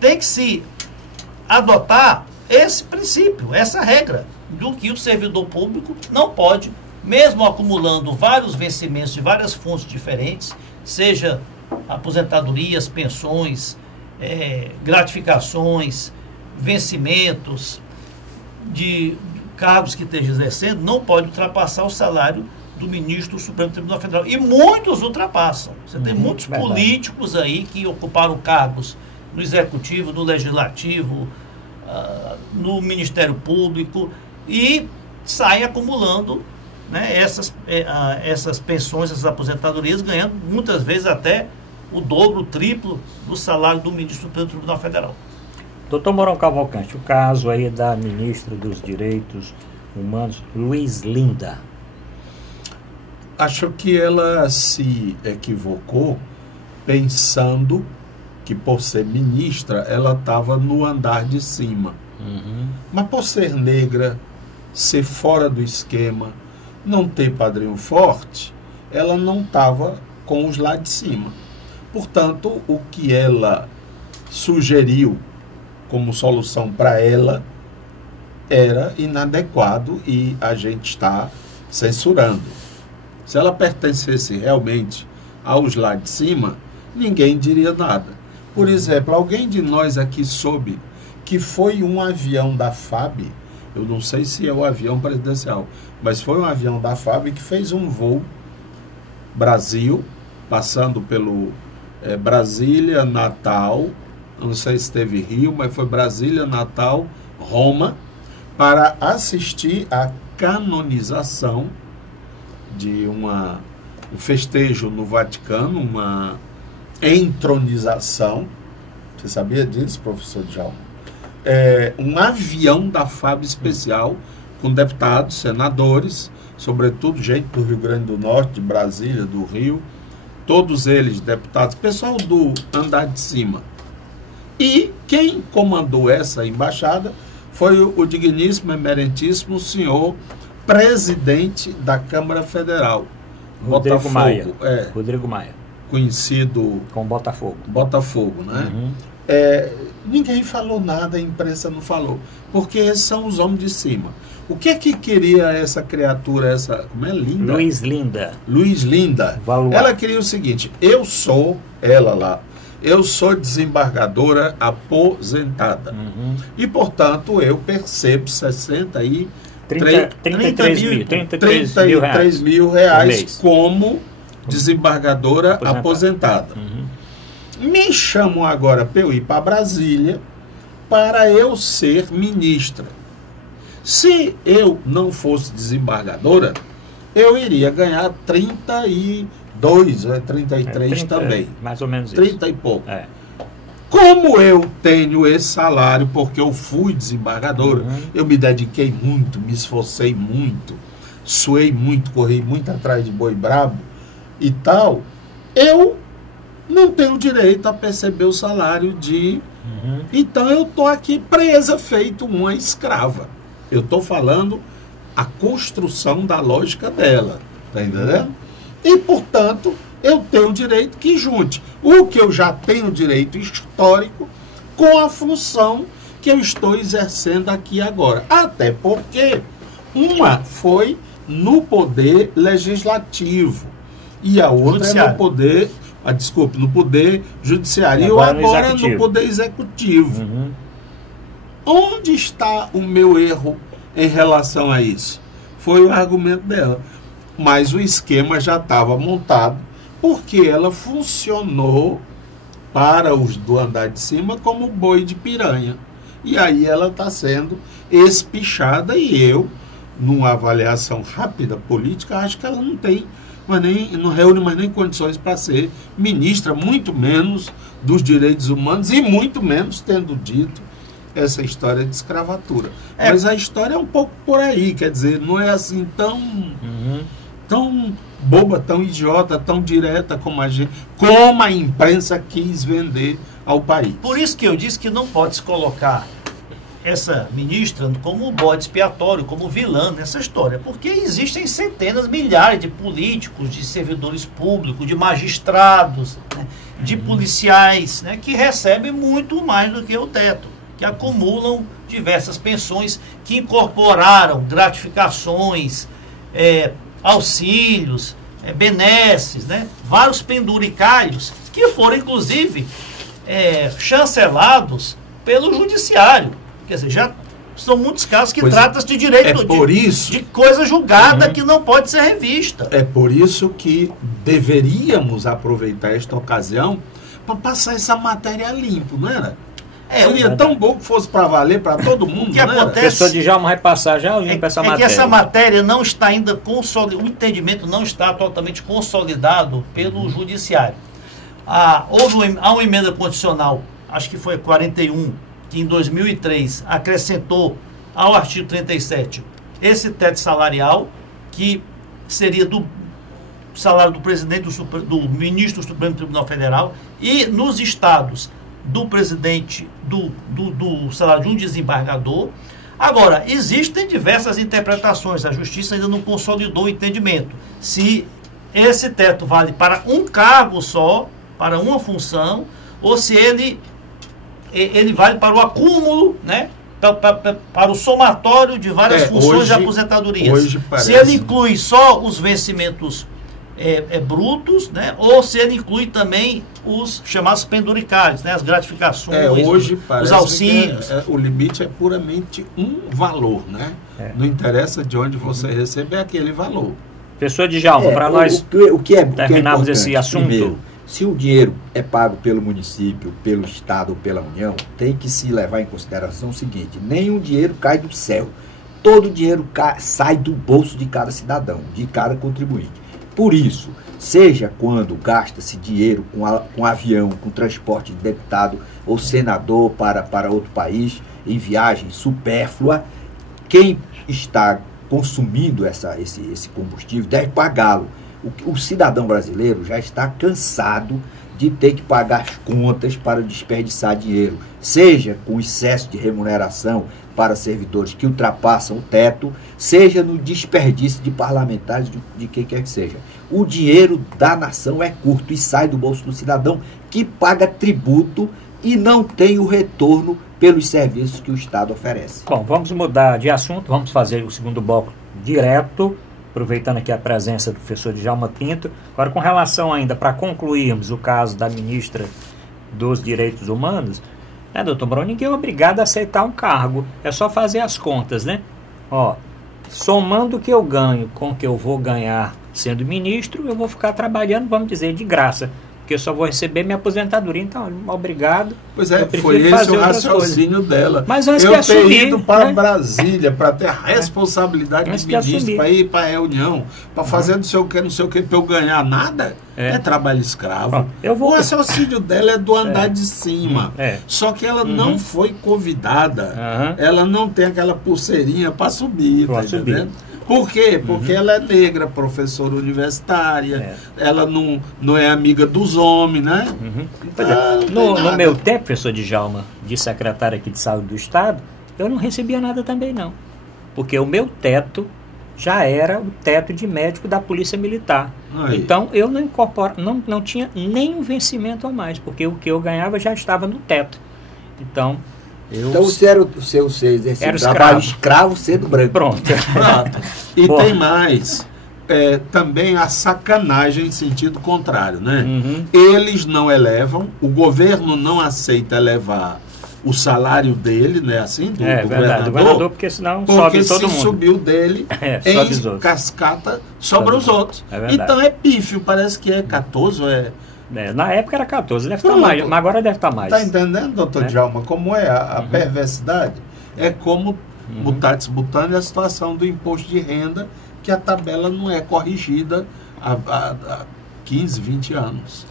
tem que se adotar esse princípio, essa regra, do que o servidor público não pode, mesmo acumulando vários vencimentos de várias fontes diferentes, seja aposentadorias, pensões, gratificações, vencimentos de cargos que esteja exercendo, não pode ultrapassar o salário do ministro do Supremo Tribunal Federal. E muitos ultrapassam. Você tem muitos políticos aí que ocuparam cargos no Executivo, no Legislativo, no Ministério Público e saem acumulando, né, essas pensões, essas aposentadorias, ganhando muitas vezes até o dobro, o triplo do salário do ministro do Tribunal Federal. Doutor Mourão Cavalcante, o caso aí da ministra dos Direitos Humanos, Luiz Linda. Acho que ela se equivocou pensando que por ser ministra ela estava no andar de cima. Mas por ser negra, ser fora do esquema, não ter padrinho forte, ela não estava com os lá de cima. Portanto, o que ela sugeriu como solução para ela era inadequado e a gente está censurando. Se ela pertencesse realmente aos lá de cima, ninguém diria nada. Por exemplo, alguém de nós aqui soube que foi um avião da FAB, eu não sei se é o avião presidencial, mas foi um avião da FAB que fez um voo Brasil, passando pelo Brasília, Natal, não sei se teve Rio, mas foi Brasília, Natal, Roma, para assistir à canonização de um festejo no Vaticano, uma entronização. Você sabia disso, professor Djalma? Um avião da FAB especial, com deputados, senadores, sobretudo gente do Rio Grande do Norte, de Brasília, do Rio, todos eles deputados, pessoal do andar de cima. E quem comandou essa embaixada foi o digníssimo, emerentíssimo senhor presidente da Câmara Federal, Rodrigo Maia. Rodrigo Maia. Conhecido como Botafogo. Botafogo, né? Ninguém falou nada, a imprensa não falou, porque esses são os homens de cima. O que é que queria essa criatura, como é linda? Luiz Linda. Luiz Linda. Valois. Ela queria o seguinte: eu sou desembargadora aposentada. E, portanto, eu percebo 33 mil reais como desembargadora aposentada. Me chamam agora para eu ir para Brasília para eu ser ministra. Se eu não fosse desembargadora, eu iria ganhar 32, 33 também. Mais ou menos 30 e pouco. Como eu tenho esse salário, porque eu fui desembargadora, eu me dediquei muito, me esforcei muito, suei muito, corri muito atrás de boi brabo e tal, eu não tenho direito a perceber o salário de... Então eu estou aqui presa, feito uma escrava. Eu estou falando a construção da lógica dela, tá entendendo? E, portanto, eu tenho direito que junte o que eu já tenho direito histórico com a função que eu estou exercendo aqui agora. Até porque uma foi no poder legislativo e a outra é no poder, no poder judiciário e agora no poder executivo. Onde está o meu erro em relação a isso? Foi o argumento dela. Mas o esquema já estava montado porque ela funcionou para os do andar de cima como boi de piranha. E aí ela está sendo espichada e eu, numa avaliação rápida política, acho que ela não tem, não reúne mais nem condições para ser ministra, muito menos dos direitos humanos e muito menos tendo dito essa história de escravatura. Mas a história é um pouco por aí, quer dizer, não é assim tão boba, tão idiota, tão direta como a imprensa quis vender ao país. Por isso que eu disse que não pode se colocar essa ministra como bode expiatório, como vilã nessa história, porque existem centenas, milhares de políticos, de servidores públicos, de magistrados, né, de policiais, né, que recebem muito mais do que o teto, que acumulam diversas pensões, que incorporaram gratificações, auxílios, benesses, né, vários penduricários, que foram, inclusive, chancelados pelo judiciário. Quer dizer, já são muitos casos que tratam de direito de coisa julgada que não pode ser revista. É por isso que deveríamos aproveitar esta ocasião para passar essa matéria limpo, não era? Seria tão bom que fosse para valer para todo mundo. O que acontece? A pessoa de Djalma vai passar já limpa essa matéria. Que essa matéria não está ainda consolidada, o entendimento não está totalmente consolidado pelo judiciário. Há uma emenda constitucional, acho que foi 41, que em 2003 acrescentou ao artigo 37 esse teto salarial, que seria do salário do presidente do ministro do Supremo Tribunal Federal e nos estados do presidente do salário de um desembargador. Agora, existem diversas interpretações, a justiça ainda não consolidou o entendimento se esse teto vale para um cargo só, para uma função, ou se ele vale para o acúmulo, né, para o somatório de várias funções de aposentadoria. Se ele inclui só os vencimentos brutos, né, ou se ele inclui também os chamados penduricários, né, as gratificações, os auxílios. O limite é puramente um valor, né? Não interessa de onde você receber aquele valor. Professor Djalma, para nós terminarmos esse assunto. Primeiro, se o dinheiro é pago pelo município, pelo Estado ou pela União, tem que se levar em consideração o seguinte: nenhum dinheiro cai do céu. Todo dinheiro sai do bolso de cada cidadão, de cada contribuinte. Por isso, seja quando gasta-se dinheiro com avião, com transporte de deputado ou senador para outro país, em viagem supérflua, quem está consumindo esse combustível deve pagá-lo. O cidadão brasileiro já está cansado de ter que pagar as contas para desperdiçar dinheiro, seja com excesso de remuneração para servidores que ultrapassam o teto, seja no desperdício de parlamentares, de quem quer que seja. O dinheiro da nação é curto e sai do bolso do cidadão que paga tributo e não tem o retorno pelos serviços que o Estado oferece. Bom, vamos mudar de assunto, vamos fazer o segundo bloco direto, aproveitando aqui a presença do professor Djalma Pinto. Agora, com relação ainda, para concluirmos o caso da ministra dos Direitos Humanos, né, doutor Mourão, ninguém é obrigado a aceitar um cargo, é só fazer as contas, né? Somando o que eu ganho com o que eu vou ganhar sendo ministro, eu vou ficar trabalhando, vamos dizer, de graça, porque eu só vou receber minha aposentadoria, então, obrigado. Pois foi esse o raciocínio dela. Mas antes de assumir, ter ido para Brasília, para ter a responsabilidade de ministro, para ir para a reunião, para fazer não sei o que, para eu ganhar nada, é trabalho escravo. O raciocínio dela é do andar de cima. Só que ela não foi convidada, ela não tem aquela pulseirinha para subir, tá entendendo? Por quê? Porque ela é negra, professora universitária, ela não é amiga dos homens, né? No meu tempo, professor Djalma, de secretário aqui de Saúde do Estado, eu não recebia nada também não. Porque o meu teto já era o teto de médico da Polícia Militar. Aí. Então eu não tinha nenhum vencimento a mais, porque o que eu ganhava já estava no teto. Então você era o seu trabalho escravo sendo branco. Pronto. E tem mais. Também a sacanagem em sentido contrário, né? Eles não elevam, o governo não aceita elevar o salário dele, né? Assim, do governador, porque senão sobe todo mundo. Porque se subiu dele, em cascata, sobra os outros. Então é pífio, parece que é 14 ou na época era 14, deve estar mais, mas agora deve estar mais. Está entendendo, doutor Djalma, como é a perversidade? É como, mutatis mutandis, a situação do imposto de renda, que a tabela não é corrigida há 15, 20 anos.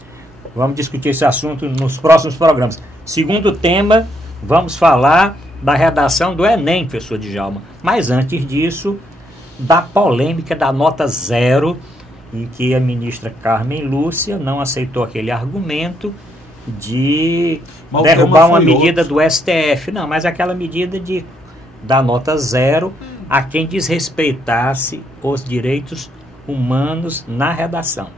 Vamos discutir esse assunto nos próximos programas. Segundo tema, vamos falar da redação do Enem, professor Djalma. Mas antes disso, da polêmica da nota 0, em que a ministra Carmen Lúcia não aceitou aquele argumento de derrubar uma medida do STF. Não, mas aquela medida da nota 0 a quem desrespeitasse os direitos humanos na redação.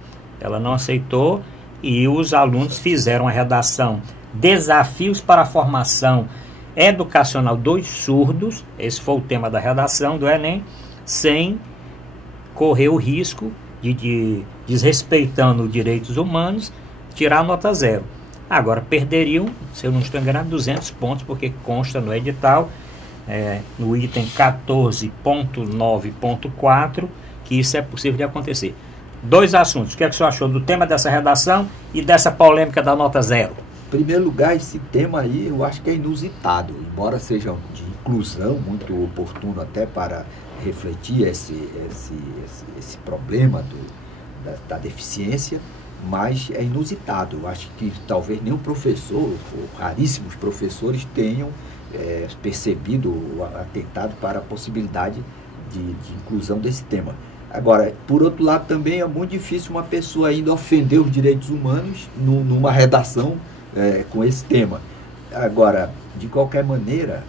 Ela não aceitou e os alunos fizeram a redação Desafios para a Formação Educacional dos Surdos, esse foi o tema da redação do Enem, sem correr o risco de desrespeitando os direitos humanos, tirar a nota 0. Agora, perderiam, se eu não estou enganado, 200 pontos, porque consta no edital, no item 14.9.4, que isso é possível de acontecer. 2 assuntos. O que é que o senhor achou do tema dessa redação e dessa polêmica da nota 0? Em primeiro lugar, esse tema aí eu acho que é inusitado, embora seja de inclusão, muito oportuno até para refletir esse problema da deficiência, mas é inusitado. Eu acho que talvez nenhum professor, ou raríssimos professores, tenham percebido ou atentado para a possibilidade de inclusão desse tema. Agora, por outro lado, também é muito difícil uma pessoa ainda ofender os direitos humanos numa redação com esse tema. Agora, de qualquer maneira,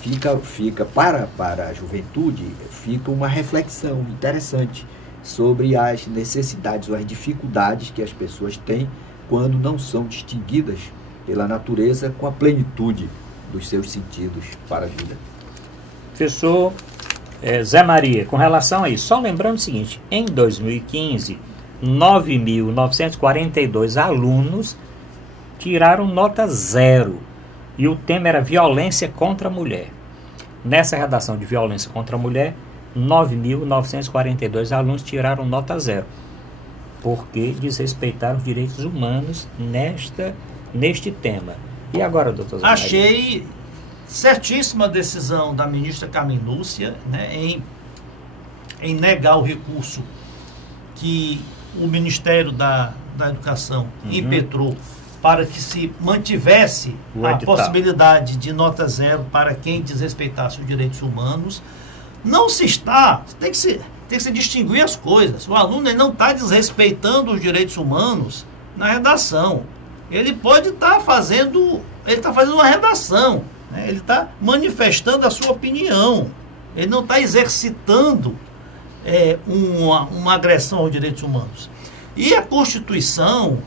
fica para a juventude, fica uma reflexão interessante sobre as necessidades ou as dificuldades que as pessoas têm quando não são distinguidas pela natureza com a plenitude dos seus sentidos para a vida. Professor Zé Maria, com relação a isso, só lembrando o seguinte, em 2015, 9.942 alunos tiraram nota 0 e o tema era violência contra a mulher. Nessa redação de violência contra a mulher, 9.942 alunos tiraram nota 0, porque desrespeitaram os direitos humanos neste tema. E agora, doutor Zé Maria? Achei certíssima a decisão da ministra Carmen Lúcia, né, em negar o recurso que o Ministério da Educação impetrou para que se mantivesse a possibilidade de nota 0 para quem desrespeitasse os direitos humanos. Não se está, tem que se distinguir as coisas. O aluno não está desrespeitando os direitos humanos na redação. Ele pode estar fazendo uma redação, né? Ele está manifestando a sua opinião. Ele não está exercitando uma agressão aos direitos humanos. E a Constituição,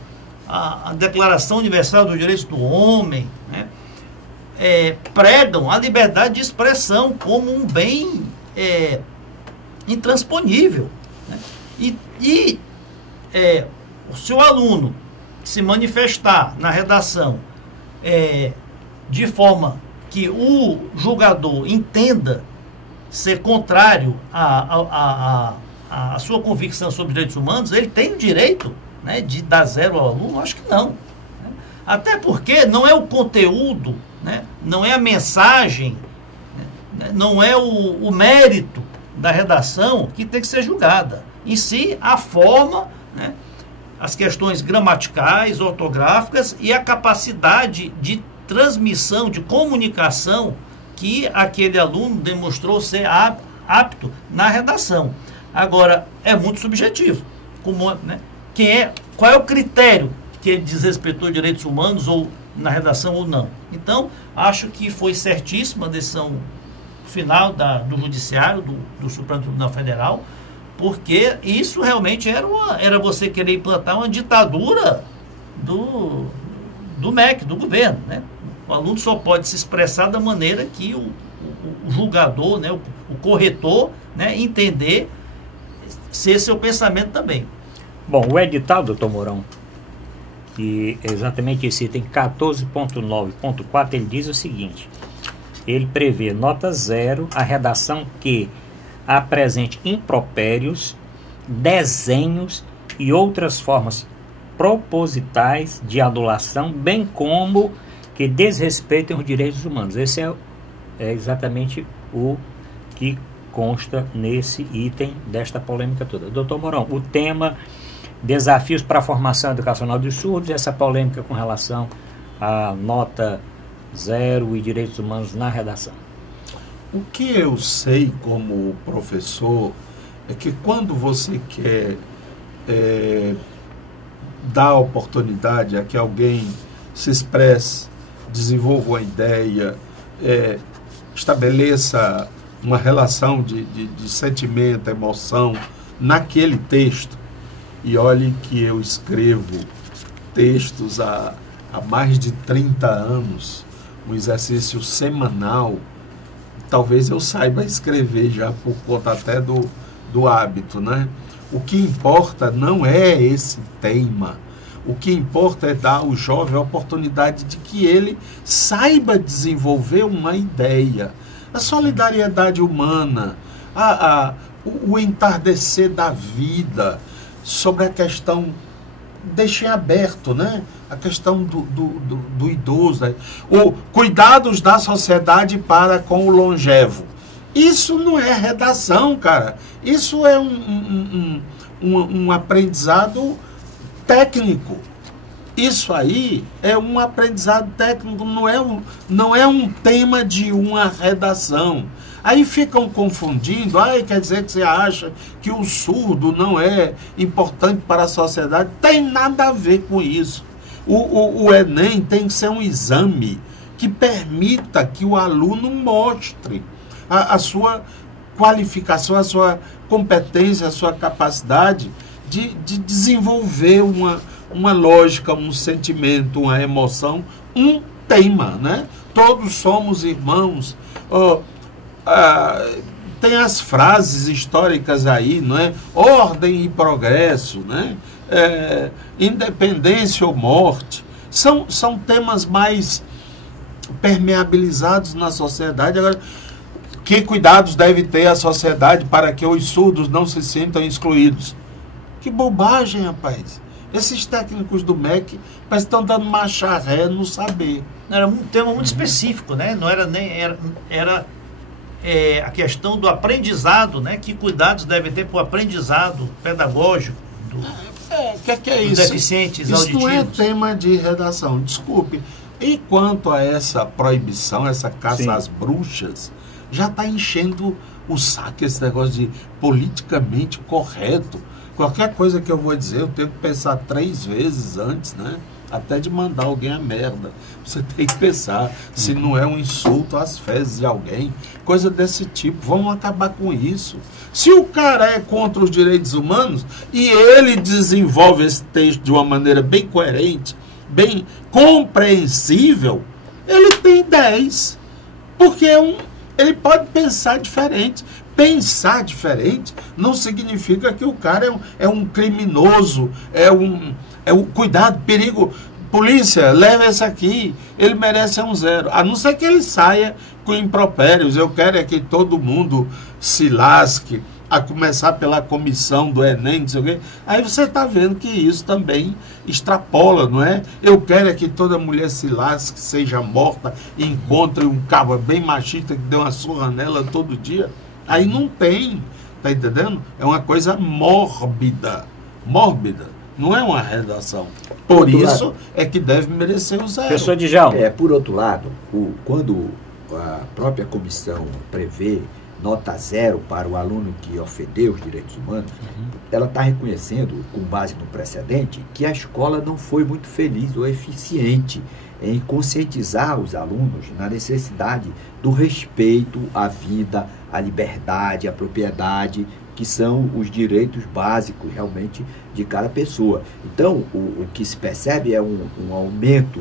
a Declaração Universal dos Direitos do Homem, né, pregam a liberdade de expressão como um bem intransponível, né? Se o aluno se manifestar na redação de forma que o julgador entenda ser contrário à sua convicção sobre direitos humanos, ele tem o direito, né, de dar 0 ao aluno? Acho que não, né? Até porque não é o conteúdo, né, não é a mensagem, né, não é o mérito da redação que tem que ser julgada, em si a forma, né, as questões gramaticais, ortográficas e a capacidade de transmissão, de comunicação que aquele aluno demonstrou ser apto na redação. Agora, é muito subjetivo. Como, né? Qual é o critério que ele desrespeitou direitos humanos ou na redação ou não? Então, acho que foi certíssima a decisão final do Judiciário, do Supremo Tribunal Federal, porque isso realmente era você querer implantar uma ditadura do MEC, do governo, né? O aluno só pode se expressar da maneira que o julgador, né, o corretor, né, entender ser seu pensamento também. Bom, o edital, doutor Mourão, que é exatamente esse item 14.9.4, ele diz o seguinte: ele prevê nota 0 a redação que apresente impropérios, desenhos e outras formas propositais de adulação, bem como que desrespeitem os direitos humanos. Esse é exatamente o que consta nesse item desta polêmica toda. Doutor Mourão, o tema desafios para a formação educacional dos surdos, essa polêmica com relação à nota 0 e direitos humanos na redação. O que eu sei como professor é que quando você quer dar oportunidade a que alguém se expresse, desenvolva uma ideia, estabeleça uma relação de sentimento, emoção naquele texto, e olhe que eu escrevo textos há mais de 30 anos, um exercício semanal, talvez eu saiba escrever já por conta até do hábito, né? O que importa não é esse tema. O que importa é dar ao jovem a oportunidade de que ele saiba desenvolver uma ideia. A solidariedade humana, o entardecer da vida, sobre a questão, deixei aberto, né? A questão do idoso, né? O cuidados da sociedade para com o longevo. Isso não é redação, cara. Isso é um aprendizado técnico. Isso aí é um aprendizado técnico, não é um tema de uma redação. Aí ficam confundindo, quer dizer que você acha que o surdo não é importante para a sociedade? Tem nada a ver com isso. O Enem tem que ser um exame que permita que o aluno mostre a sua qualificação, a sua competência, a sua capacidade de desenvolver uma lógica, um sentimento, uma emoção, um tema, né? Todos somos irmãos. Tem as frases históricas aí, não é? Ordem e progresso, né? Independência ou morte. São temas mais permeabilizados na sociedade. Agora, que cuidados deve ter a sociedade para que os surdos não se sintam excluídos? Que bobagem, rapaz. Esses técnicos do MEC estão dando marcha ré no saber. Era um tema muito específico, né? Não era nem... Era a questão do aprendizado, né? Que cuidados deve ter para o aprendizado pedagógico que é dos isso? deficientes isso auditivos. Isso não é tema de redação, desculpe. E quanto a essa proibição, essa caça Sim. às bruxas, já está enchendo o saco esse negócio de politicamente correto. Qualquer coisa que eu vou dizer, eu tenho que pensar 3 vezes antes, né? Até de mandar alguém a merda. Você tem que pensar se não é um insulto às fezes de alguém, coisa desse tipo. Vamos acabar com isso. Se o cara é contra os direitos humanos e ele desenvolve esse texto de uma maneira bem coerente, bem compreensível, ele tem 10. Porque ele pode pensar diferente. Pensar diferente não significa que o cara é um criminoso, cuidado, perigo. Polícia, leva esse aqui, ele merece um 0. A não ser que ele saia com impropérios. Eu quero é que todo mundo se lasque, a começar pela comissão do Enem, não sei o quê. Aí você está vendo que isso também extrapola, não é? Eu quero é que toda mulher se lasque, seja morta, e encontre um cabra bem machista que dê uma surra nela todo dia. Aí não tem, tá entendendo? É uma coisa mórbida, não é uma redação. Por isso é que deve merecer o 0. Professor Djalma. Por outro lado, quando a própria comissão prevê nota 0 para o aluno que ofendeu os direitos humanos, ela está reconhecendo, com base no precedente, que a escola não foi muito feliz ou eficiente em conscientizar os alunos na necessidade do respeito à vida, à liberdade, à propriedade, que são os direitos básicos realmente de cada pessoa. Então, o que se percebe é um aumento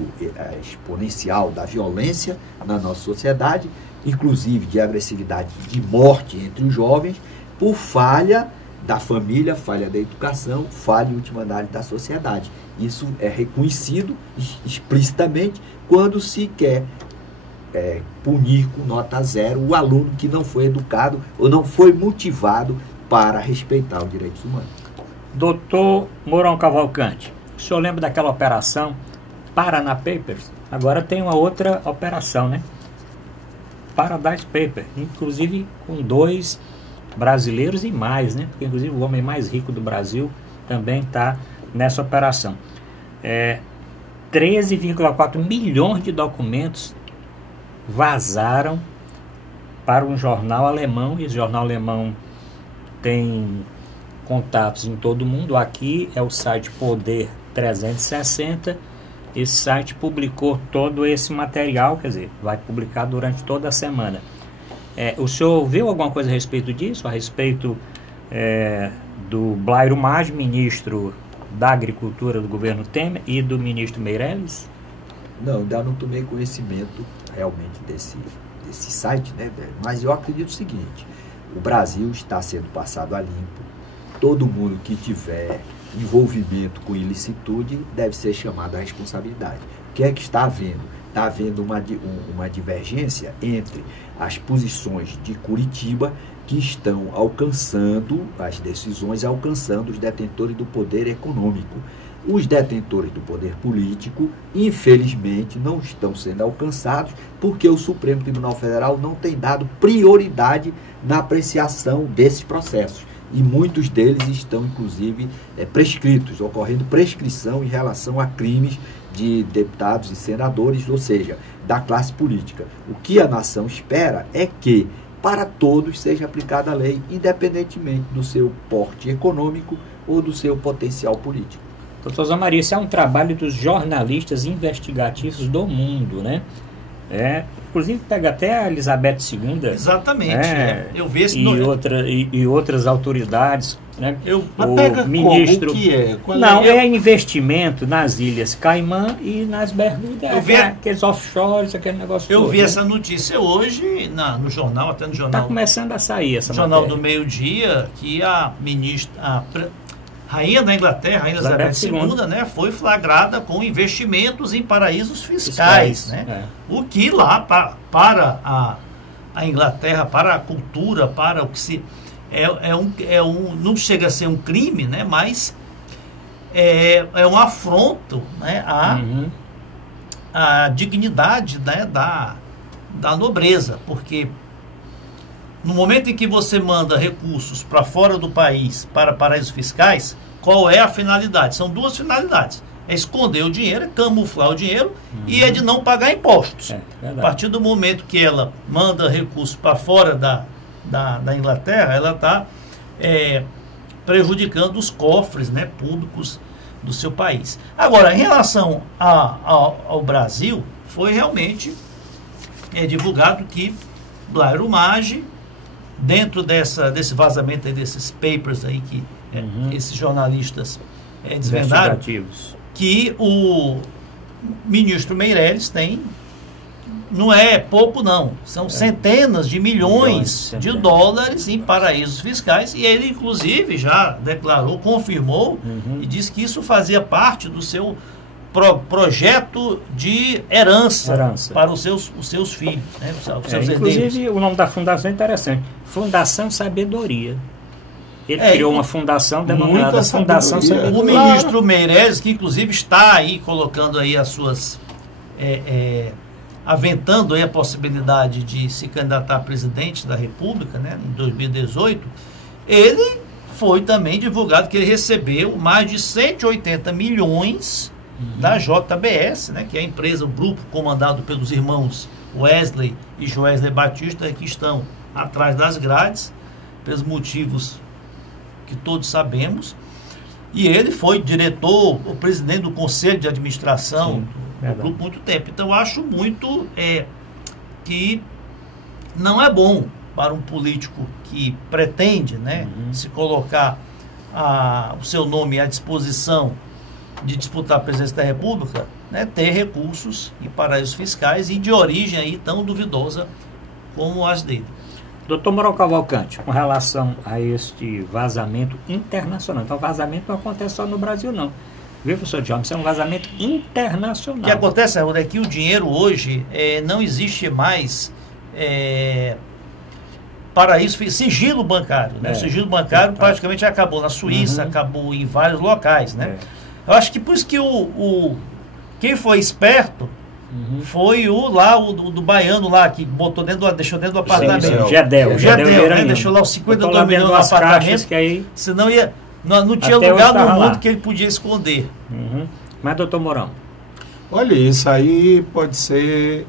exponencial da violência na nossa sociedade, inclusive de agressividade, de morte entre os jovens, por falha da família, falha da educação, falha, em última análise, da sociedade. Isso é reconhecido explicitamente quando se quer punir com nota 0 o aluno que não foi educado ou não foi motivado para respeitar os direitos humanos. Doutor Mourão Cavalcante, o senhor lembra daquela operação Paraná Papers? Agora tem uma outra operação, né? Paradise Papers, inclusive com 2 brasileiros e mais, né? Porque inclusive o homem mais rico do Brasil também está nessa operação. 13,4 milhões de documentos vazaram para um jornal alemão, e esse jornal alemão tem contatos em todo o mundo. Aqui é o site Poder 360. Esse site publicou todo esse material, quer dizer, vai publicar durante toda a semana. O senhor viu alguma coisa a respeito disso? A respeito do Blairo Maggi, ministro da Agricultura do governo Temer, e do ministro Meirelles? Não, ainda não tomei conhecimento realmente desse site, né? Mas eu acredito o seguinte: o Brasil está sendo passado a limpo. Todo mundo que tiver envolvimento com ilicitude deve ser chamado à responsabilidade. O que é que está havendo? Está havendo uma divergência entre as posições de Curitiba, que estão alcançando as decisões, alcançando os detentores do poder econômico. Os detentores do poder político, infelizmente, não estão sendo alcançados porque o Supremo Tribunal Federal não tem dado prioridade na apreciação desses processos. E muitos deles estão, inclusive, prescritos, ocorrendo prescrição em relação a crimes de deputados e senadores, ou seja, da classe política. O que a nação espera é que, para todos, seja aplicada a lei, independentemente do seu porte econômico ou do seu potencial político. Doutor Zé Maria, isso é um trabalho dos jornalistas investigativos do mundo, né? Inclusive pega até a Elizabeth II. Exatamente. Eu vi esse e outras autoridades, né? Mas pega ministro. Como? O que é? É investimento nas Ilhas Caimã e nas Bermudas. Aqueles offshores, aquele negócio todo. Eu vi essa notícia hoje no jornal, até no jornal. Está começando a sair essa Jornal matéria. do Meio-Dia, que a ministra, rainha da Inglaterra, rainha Elizabeth II, né, foi flagrada com investimentos em paraísos fiscais, né? O que lá para a Inglaterra, para a cultura, para o que se não chega a ser um crime, né? Mas é um afronto, né, à dignidade, né, da nobreza, porque no momento em que você manda recursos para fora do país, para paraísos fiscais, qual é a finalidade? São 2 finalidades. É esconder o dinheiro, é camuflar o dinheiro e é de não pagar impostos. A partir do momento que ela manda recursos para fora da Inglaterra, ela está prejudicando os cofres, né, públicos do seu país. Agora, em relação ao Brasil, foi realmente divulgado que Blairo Maggi, dentro desse vazamento aí, desses papers aí que esses jornalistas desvendaram, que o ministro Meirelles tem, não é pouco não, são centenas de milhões de dólares em paraísos fiscais, e ele inclusive já declarou, confirmou e disse que isso fazia parte do seu projeto de herança para os seus filhos, né, os seus inclusive herdeiros. O nome da fundação é interessante, Fundação Sabedoria. Ele criou uma fundação denominada Fundação Sabedoria. O ministro Meirelles, que inclusive está aí colocando aí as suas aventando aí a possibilidade de se candidatar a presidente da República, né, em 2018, ele foi também divulgado que ele recebeu mais de 180 milhões da JBS, né, que é a empresa, o grupo comandado pelos irmãos Wesley e Joesley Batista, que estão atrás das grades, pelos motivos que todos sabemos. E ele foi diretor, o presidente do conselho de administração do grupo muito tempo. Então, eu acho muito que não é bom para um político que pretende, né, se colocar o seu nome à disposição de disputar a presidência da República, né, ter recursos e paraísos fiscais e de origem aí tão duvidosa como as dele. Doutor Mourão Cavalcante, com relação a este vazamento internacional, então vazamento não acontece só no Brasil não, viu, professor Djalma? Isso é um vazamento internacional. O que acontece, Arruda, é que o dinheiro hoje não existe mais paraíso, sigilo bancário, né? O sigilo bancário praticamente acabou na Suíça, acabou em vários locais, né? Eu acho que por isso que quem foi esperto foi o baiano lá, que deixou dentro do apartamento. Sim, Gedel, né? Deixou lá os 52 milhões no apartamento, que aí, senão não tinha lugar no mundo lá que ele podia esconder. Mas, doutor Mourão? Olha, isso aí pode ser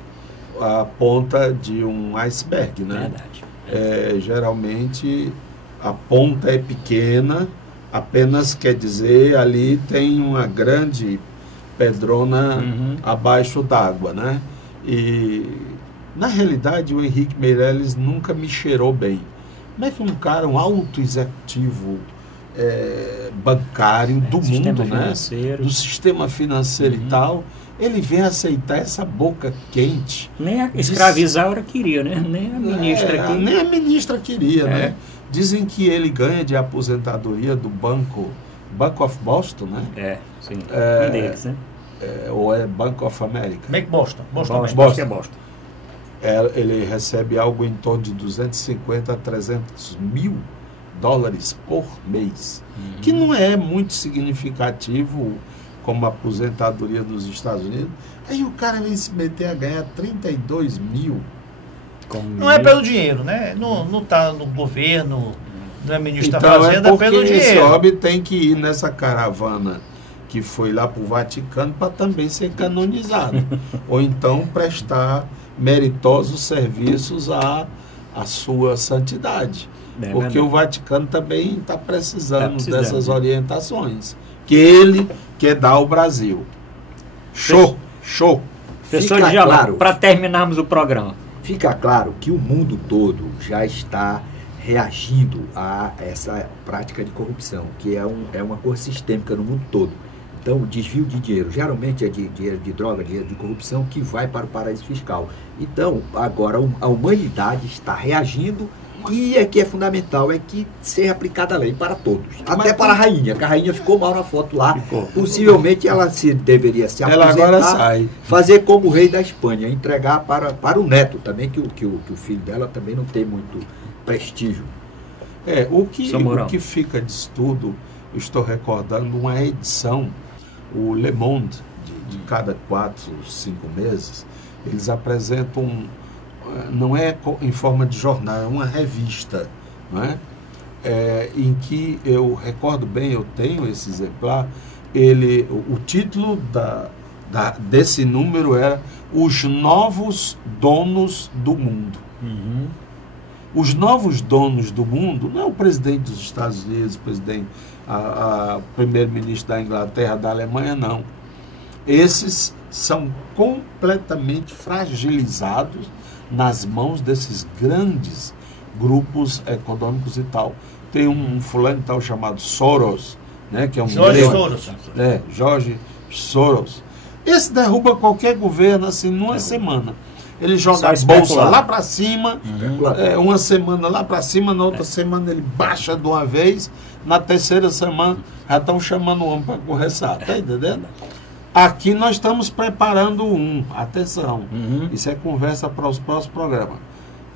a ponta de um iceberg, né? Verdade. Geralmente a ponta é pequena, apenas quer dizer ali tem uma grande pedrona abaixo d'água, né? E na realidade o Henrique Meirelles nunca me cheirou bem. Como é que um alto executivo bancário do mundo, né? Do sistema financeiro e tal, ele vem aceitar essa boca quente. Nem a escravizaura queria, né? Nem a ministra queria. Nem a ministra queria, né? Dizem que ele ganha de aposentadoria do Bank of Boston, né? Sim. Um deles, né? Ou é Bank of America? Boston. Boston é Boston. Ele recebe algo em torno de 250 a 300 mil dólares por mês, que não é muito significativo como a aposentadoria dos Estados Unidos. Aí o cara vem se meter a ganhar 32 mil. Não é pelo dinheiro, né? Não está no governo, não é ministro então, da Fazenda, é pelo dinheiro. Esse homem tem que ir nessa caravana que foi lá para o Vaticano para também ser canonizado. Ou então prestar meritosos serviços à sua santidade. Porque o Vaticano também está precisando dessas orientações que ele quer dar ao Brasil. Show! Professor Djalma, para terminarmos o programa. Fica claro que o mundo todo já está reagindo a essa prática de corrupção, que é uma coisa sistêmica no mundo todo. Então, o desvio de dinheiro, geralmente é de dinheiro de droga, dinheiro de corrupção, que vai para o paraíso fiscal. Então, agora, a humanidade está reagindo e que é fundamental é que seja aplicada a lei para todos. Até para a rainha, que a rainha ficou mal na foto lá. Possivelmente ela deveria se aposentar, ela agora sai. Fazer como o rei da Espanha, entregar para o neto também, que o filho dela também não tem muito prestígio. O que fica de estudo, eu estou recordando uma edição, o Le Monde, de cada 4, 5 meses, eles apresentam, não é em forma de jornal, é uma revista, não é? Em que eu recordo bem, eu tenho esse exemplar, o título desse número era Os Novos Donos do Mundo. Os novos donos do mundo não é o presidente dos Estados Unidos, o primeiro-ministro da Inglaterra, da Alemanha, não. Esses são completamente fragilizados nas mãos desses grandes grupos econômicos e tal. Tem um fulano tal chamado Soros, né, que é um George Soros. Esse derruba qualquer governo assim numa semana. Ele joga a bolsa lá para cima, uma semana lá para cima, na outra semana ele baixa de uma vez, na terceira semana já estão chamando o homem para conversar, tá entendendo? Aqui nós estamos preparando atenção, isso é conversa para os próximos programas.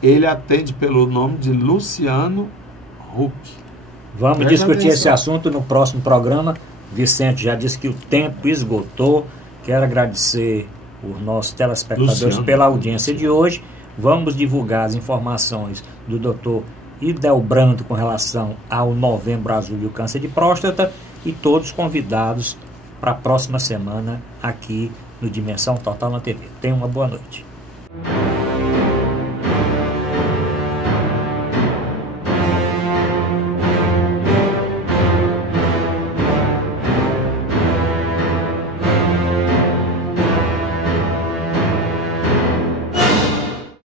Ele atende pelo nome de Luciano Huck. Vamos discutir esse assunto no próximo programa. Vicente já disse que o tempo esgotou. Quero agradecer os nossos telespectadores pela audiência de hoje. Vamos divulgar as informações do Dr. Idelbrando com relação ao Novembro Azul e o câncer de próstata, e todos convidados para a próxima semana aqui no Dimensão Total na TV. Tenha uma boa noite.